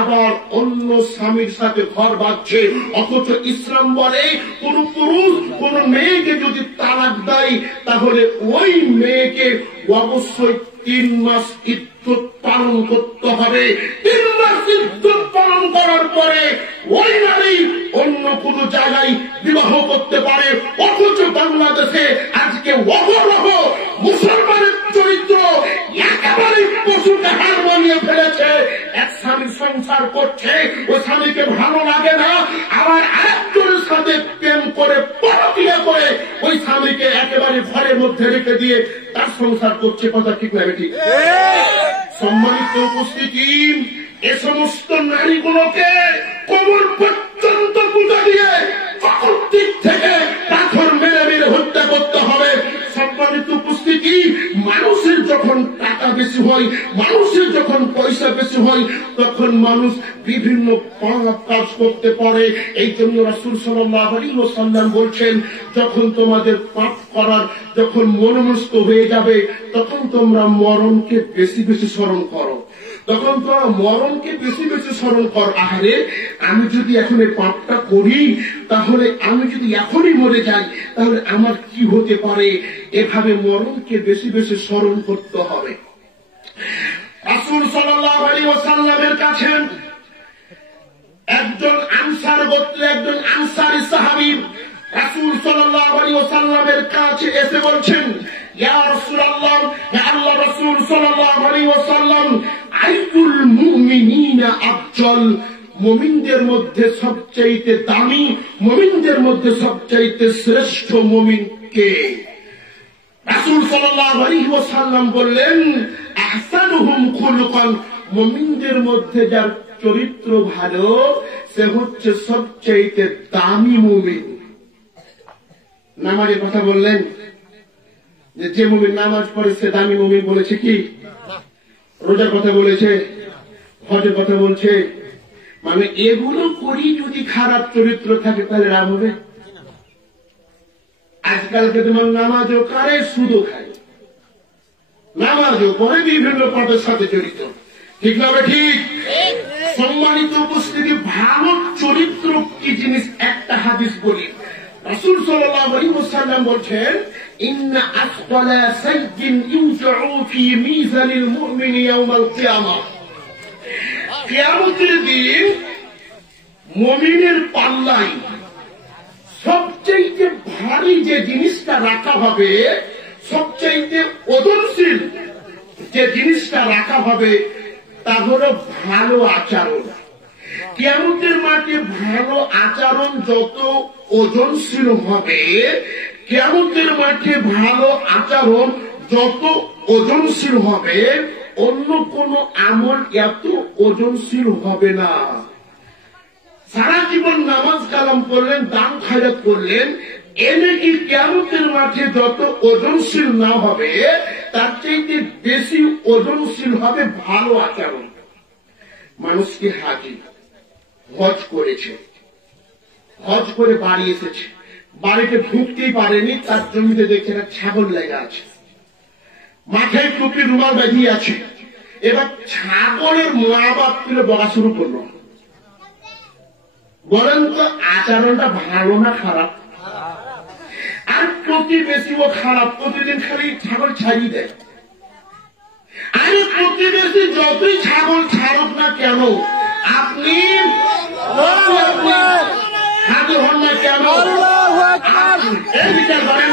আবার অন্য স্বামীর সাথে ঘর বাঁধছে। অথচ ইসলাম বলে কোন পুরুষ কোন মেয়েকে যদি তালাক দেয় তাহলে ওই মেয়েকে অবশ্যই 3 মাস ইদ্যত পালন করতে হবে। 3 মাস ইদ্যত পালন করার পরে ওই নারী অন্য কোন জায়গায় বিবাহ করতে পারে। অথচ বাংলাদেশে আজকে অহরহ মুসলমানের চরিত্র একেবারে পশুকে হার মানিয়ে ফেলেছে। এক স্বামী সংসার করছে, ওই স্বামীকে ভালো লাগে না, আবার আরেকজনের সাথে প্রেম করে পরকিয়া করে ওই স্বামীকে একেবারে ঘরের মধ্যে রেখে দিয়ে তার সংসার করছে। কথা ঠিক না ঠিক? সম্মানিত উপস্থিতি, এ সমস্ত নারীগুলোকে কোমর পর্যন্ত পূজা দিয়ে চতুর্দিক থেকে পাথর মেরে মেরে হত্যা করতে হবে। সম্মানিত উপস্থিতি, মানুষের যখন টাকা বেশি হয়, মানুষের যখন পয়সা বেশি হয়, তখন মানুষ বিভিন্ন পাপ কাজ করতে পারে। এই জন্য রাসূল সাল্লাল্লাহু আলাইহি ওয়াসাল্লাম বলছেন, যখন তোমাদের পাপ করার যখন মনমস্ত হয়ে যাবে, তখন তোমরা মরণকে বেশি বেশি স্মরণ করো। তখন তোমরা মরণকে বেশি বেশি স্মরণ কর। আহারে, আমি যদি এখন এই পাপটা করি, তাহলে আমি যদি এখনই মরে যাই, তাহলে আমার কি হতে পারে? এভাবে মরণকে বেশি বেশি স্মরণ করতে হবে। রাসূল সাল্লাল্লাহু আলাইহি ওয়াসাল্লামের কাছে একজন আনসার গোত্রে একজন আনসারী সাহাবী রাসূল সাল্লাল্লাহু আলাইহি ওয়াসাল্লামের কাছে এসে বলছেন, ইয়া রাসূলুল্লাহ, ইয়া আল্লাহ রাসূল সাল্লাল্লাহু আলাইহি ওয়াসাল্লাম, আইয়ুল মুমিনিনা আফজল, মুমিনদের মধ্যে সবচাইতে দামি, মুমিনদের মধ্যে সবচাইতে শ্রেষ্ঠ মুমিন কে? রাসূল সাল্লাল্লাহু আলাইহি ওয়াসাল্লাম বললেন, আহসানুহুম খুলুকান, মুমিনদের মধ্যে যার চরিত্র ভালো সে হচ্ছে সবচাইতে দামি মুমিন। নামাজের কথা বললেন, যে মুমিন নামাজ পড়ে সে দামি মুমিন বলেছে কি? রোজার কথা বলেছে, হজের কথা বলছে। মানে এগুলো করি যদি খারাপ চরিত্র থাকে তাহলে লাভ হবে? আজকালকে তোমার নামাজও করে, সুদও খায়, নামাজও পড়ে, বিভিন্ন পাপের সাথে জড়িত। ঠিক না? ঠিক। সম্মানিত উপস্থিতি, ভালো চরিত্র কি জিনিস একটা হাদিস বলি। রাসূল সাল্লাল্লাহু আলাইহি ওয়াসাল্লাম বলছেন, ইন্না আসফালা সাইয়্যিন ইনজু ফি মিজানিল মুমিনি ইয়াওমাল কিয়ামাহ, কিয়ামতের দিন মুমিনের পাল্লায় সবচেয়ে ভারী যে জিনিসটা রাখা হবে, সবচেয়ে ওজনশীল যে জিনিসটা রাখা হবে, তা হলো ভালো আচরণ। কিয়ামতের মাঠে ভালো আচরণ যত ওজনশীল হবে, কিয়ামতের মাঠে ভালো আচরণ যত ওজনশীল হবে, অন্য কোন আমল এত ওজনশীল হবে না। সারা জীবন নামাজ কালাম করলেন, দান খয়রাত করলেন, এনে কি কিয়ামতের মাঠে যত ওজনশীল না হবে, তার চাইতে বেশি ওজনশীল হবে ভালো আচরণ। মানুষকে হাজি হজ করেছে, হজ করে বাড়ি এসেছে, বাড়িতে ঢুকতেই পারেনি, তার জমিতে দেখছে একটা ছাগল লেগে আছে, মাথায় টুপি রুমাল বেঁধিয়ে আছে। এবার ছাগলের মা বাপ তুলে বলা শুরু করলো। বলেন তো আচরণটা ভালো না খারাপ? আর প্রতিবেশীও খারাপ, প্রতিদিন খালি ছাগল ছাড়িয়ে দেয়। আরে প্রতিবেশী যতই ছাগল ছাড়ুক না কেন, আপনি হাতে হন না কেন? এই বিচার করেন।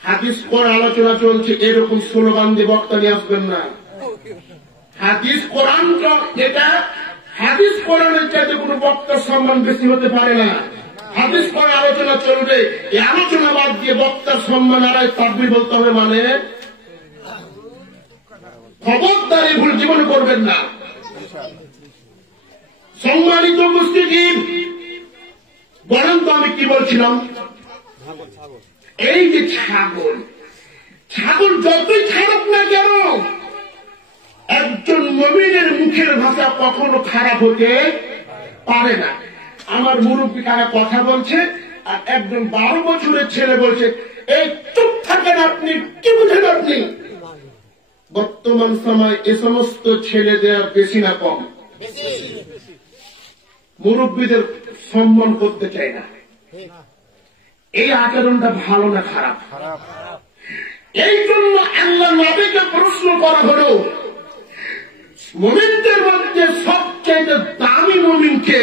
হাদিস পর আলোচনা চলছে, এরকম স্লোগান দিয়ে বক্তা নিয়ে আসবেন না। হাদিস কোরআন, যেটা হাদিস কোরআনের চাইতে কোন বক্তার সম্মান বেশি হতে পারে না। হাদিস পরে আলোচনা চলবে, এই আলোচনা বাদ দিয়ে বক্তার সম্মান আড়াই তাকবীর বলতে হবে। মানে খবরদার এই ভুল জীবনে করবেন না। সম্মানিত উপস্থিতি, বলেন তো আমি কি বলছিলাম? এই যে ছাগল, ছাগল যতই খারাপ না কেন, একজন মুমিনের মুখের ভাষা কখনো খারাপ হতে পারে না। আমার মুরব্বী কারা কথা বলছে, আর একজন 12 বছরের ছেলে বলছে, এই চুপ থাকেন আপনি, কি বুঝেন আপনি? বর্তমান সময় এ সমস্ত ছেলেদের বেশি না কম? মুরব্বীদের সম্মান করতে চায় না। এই আচরণটা ভালো না খারাপ? এই জন্য আল্লাহ নবীকে প্রশ্ন করা হলো, মুমিনদের মধ্যে সবচেয়ে দামি মুমিনকে?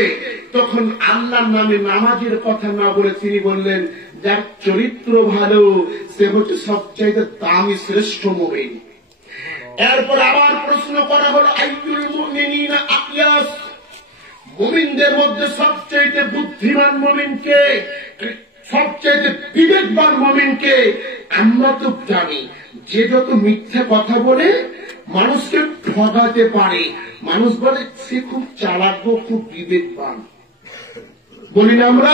তখন আল্লাহর নামে নামাজের কথা না বলে তিনি বললেন, যার চরিত্র ভালো সে হচ্ছে সবচাইতে দামি শ্রেষ্ঠ মুমিন। এরপর আবার প্রশ্ন করা হলো, আইয়ুল মুমিনিনা আকিয়াস, মুমিনদের মধ্যে সবচাইতে বুদ্ধিমান মুমিনকে, সবচাইতে বিবেকবান মুমিনকে? আমরা তো জানি যে যত মিথ্যা কথা বলে মানুষকে ঠকাতে পারে, মানুষ বলে সে খুব চালাক, খুব বিবেকবান, বলি না আমরা?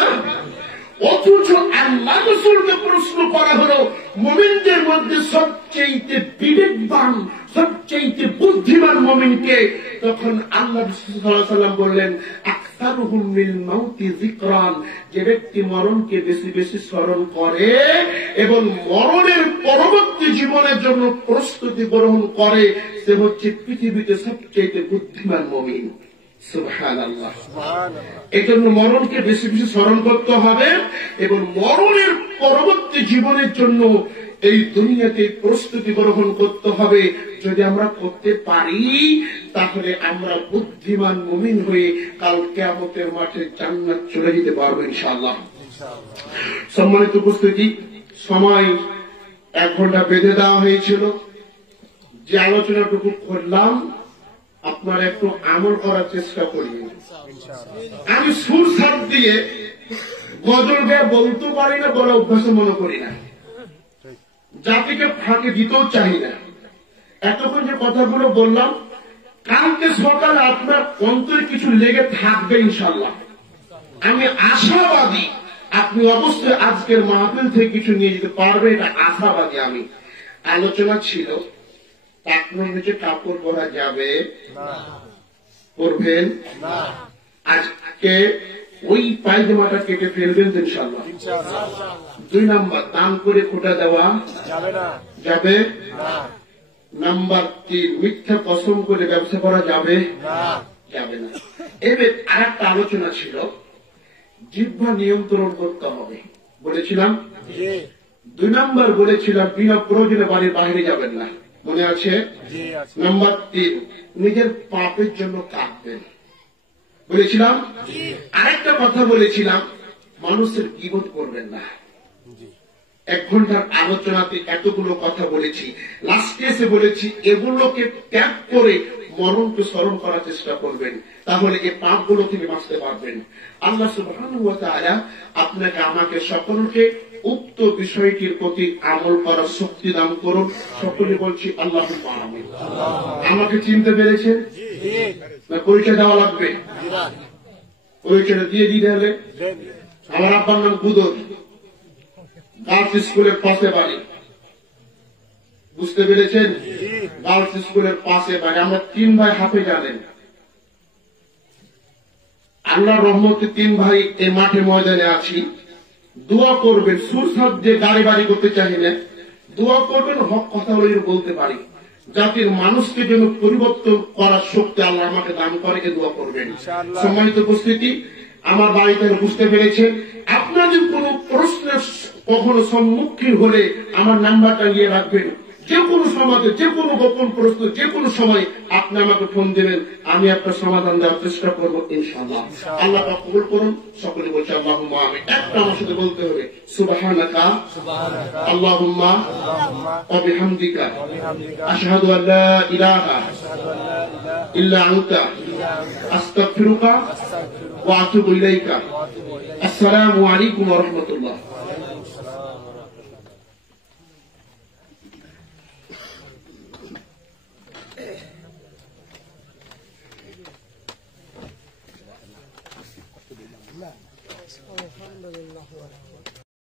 অথচ আল্লাহ রাসূলকে প্রশ্ন করা হলো, মুমিনদের মধ্যে সবচেয়ে বিবেকবান, সবচেয়ে বুদ্ধিমান মুমিনকে? তখন আল্লাহ রাসূল সাল্লাল্লাহু আলাইহি ওয়াসাল্লাম বললেন, আকসারুহুম লিল মাউতি যিকরান, যে ব্যক্তি মরণকে বেশি বেশি স্মরণ করে এবং মরণের পরবর্তী জীবনের জন্য প্রস্তুতি গ্রহণ করে, সে হচ্ছে পৃথিবীতে সবচেয়ে বুদ্ধিমান মুমিন। সুবহানাল্লাহ। এই জন্য মরণকে বেশি বেশি স্মরণ করতে হবে এবং মরণের পরবর্তী জীবনের জন্য এই দুনিয়াতে প্রস্তুতি গ্রহণ করতে হবে। যদি আমরা করতে পারি তাহলে আমরা বুদ্ধিমান মুমিন হয়ে কাল কিয়ামতের মাঠে জান্নাত চলে যেতে পারবো ইনশাআল্লাহ। সম্মানিত উপস্থিতি, সময় 1 ঘন্টা বেঁধে দেওয়া হয়েছিল। যে আলোচনাটুকু করলাম আপনারা একটু আমল করার চেষ্টা করি। আমি সুর সার দিয়ে গজল গেয়ে বলতে পারি না, বলা অভ্যাস মনে করি না, জাতিকে ফাঁকে দিতেও চাই না। এতক্ষণ যে কথাগুলো বললাম, কালকে সকালে আপনার অন্তরে কিছু লেগে থাকবে ইনশাল্লাহ। আমি আশাবাদী আপনি অবশ্যই আজকের মাহফিল থেকে কিছু নিয়ে যেতে পারবে, এটা আশাবাদী আমি। আলোচনা ছিল টাকনোর নিচে কাপড় পরা যাবে না, পরবেন না। আজকে ওই পায়জামাটা কেটে ফেলবেন ইনশাআল্লাহ। 2 নাম্বার, দান করে খোটা দেওয়া যাবে না, যাবে না। নাম্বার 3, মিথ্যা কসম করে ব্যবসা করা যাবে না, যাবে না। এবার আরেকটা আলোচনা ছিল, জিহ্বা নিয়ন্ত্রণ করতে হবে বলেছিলাম। 2 নাম্বার বলেছিলাম, বিনা প্রয়োজনে বাড়ির বাইরে যাবেন না, মনে আছে? নাম্বার 3, নিজের পাপের জন্য কাঁদবেন বলেছিলাম। আরেকটা কথা বলেছিলাম, মানুষের গীবত করবেন না। 1 ঘন্টার আলোচনাতে এতগুলো কথা বলেছি, লাস্টে এসে বলেছি এগুলোকে ত্যাগ করে মরণকে স্মরণ করার চেষ্টা করবেন, তাহলে এই পাপগুলো থেকে বাঁচতে পারবেন। আল্লাহ সুবহানাহু ওয়া তাআলা আপনাকে আমাকে সকলকে উক্ত বিষয়টির প্রতি আমল করার শক্তি দান করুন। সকলে বলছি আল্লাহুম্মা আমিন। আমাকে চিনতে পেরেছেন? না পরিচয় দেওয়া লাগবে? পরিচয়টা দিয়ে দিতে হলে, আমার আব্বার নাম বুদর, গার্লস স্কুলের পাশে বাড়ি, বুঝতে পেরেছেন? গার্লস স্কুলের পাশে বাড়ি। আমরা 3 ভাই হাফেজ জানেন, আল্লাহর রহমতে 3 ভাই এই মাঠে ময়দানে আছি। দোয়া করবেন, সুর সাদ দিয়ে গাড়ি বাড়ি করতে চাই না, দোয়া করবেন হক কথা বলতে পারি, জাতির মানুষকে যেন পরিবর্তন করার শক্তি আল্লাহ আমাকে দান করে, এ দোয়া করবেন। সম্মানিত উপস্থিতি, আমার বাড়িতে বুঝতে পেরেছে। আপনাদের কোন প্রশ্নের কখনো সম্মুখীন হলে আমার নাম্বারটা নিয়ে রাখবেন। যে কোনো সমাজে যে কোনো গোপন প্রশ্ন যে কোনো সময় আপনি আমাকে ফোন দেবেন, আমি আপনার সমাধান দেওয়ার চেষ্টা করবো ইনশাআল্লাহ। আল্লাহ পাক কবুল করুন। সকলে বলছে আল্লাহুম্মা আমিন। একটা আমার সাথে বলতে হবে, সুবহানাকা আল্লাহুম্মা ওয়া বিহামদিকা আশহাদু আল্লা ইলাহা ইল্লা আনতা আস্তাগফিরুকা ওয়া আতুবু ইলাইকা। আসসালামু আলাইকুম ওয়া রাহমাতুল্লাহ। الحمد لله.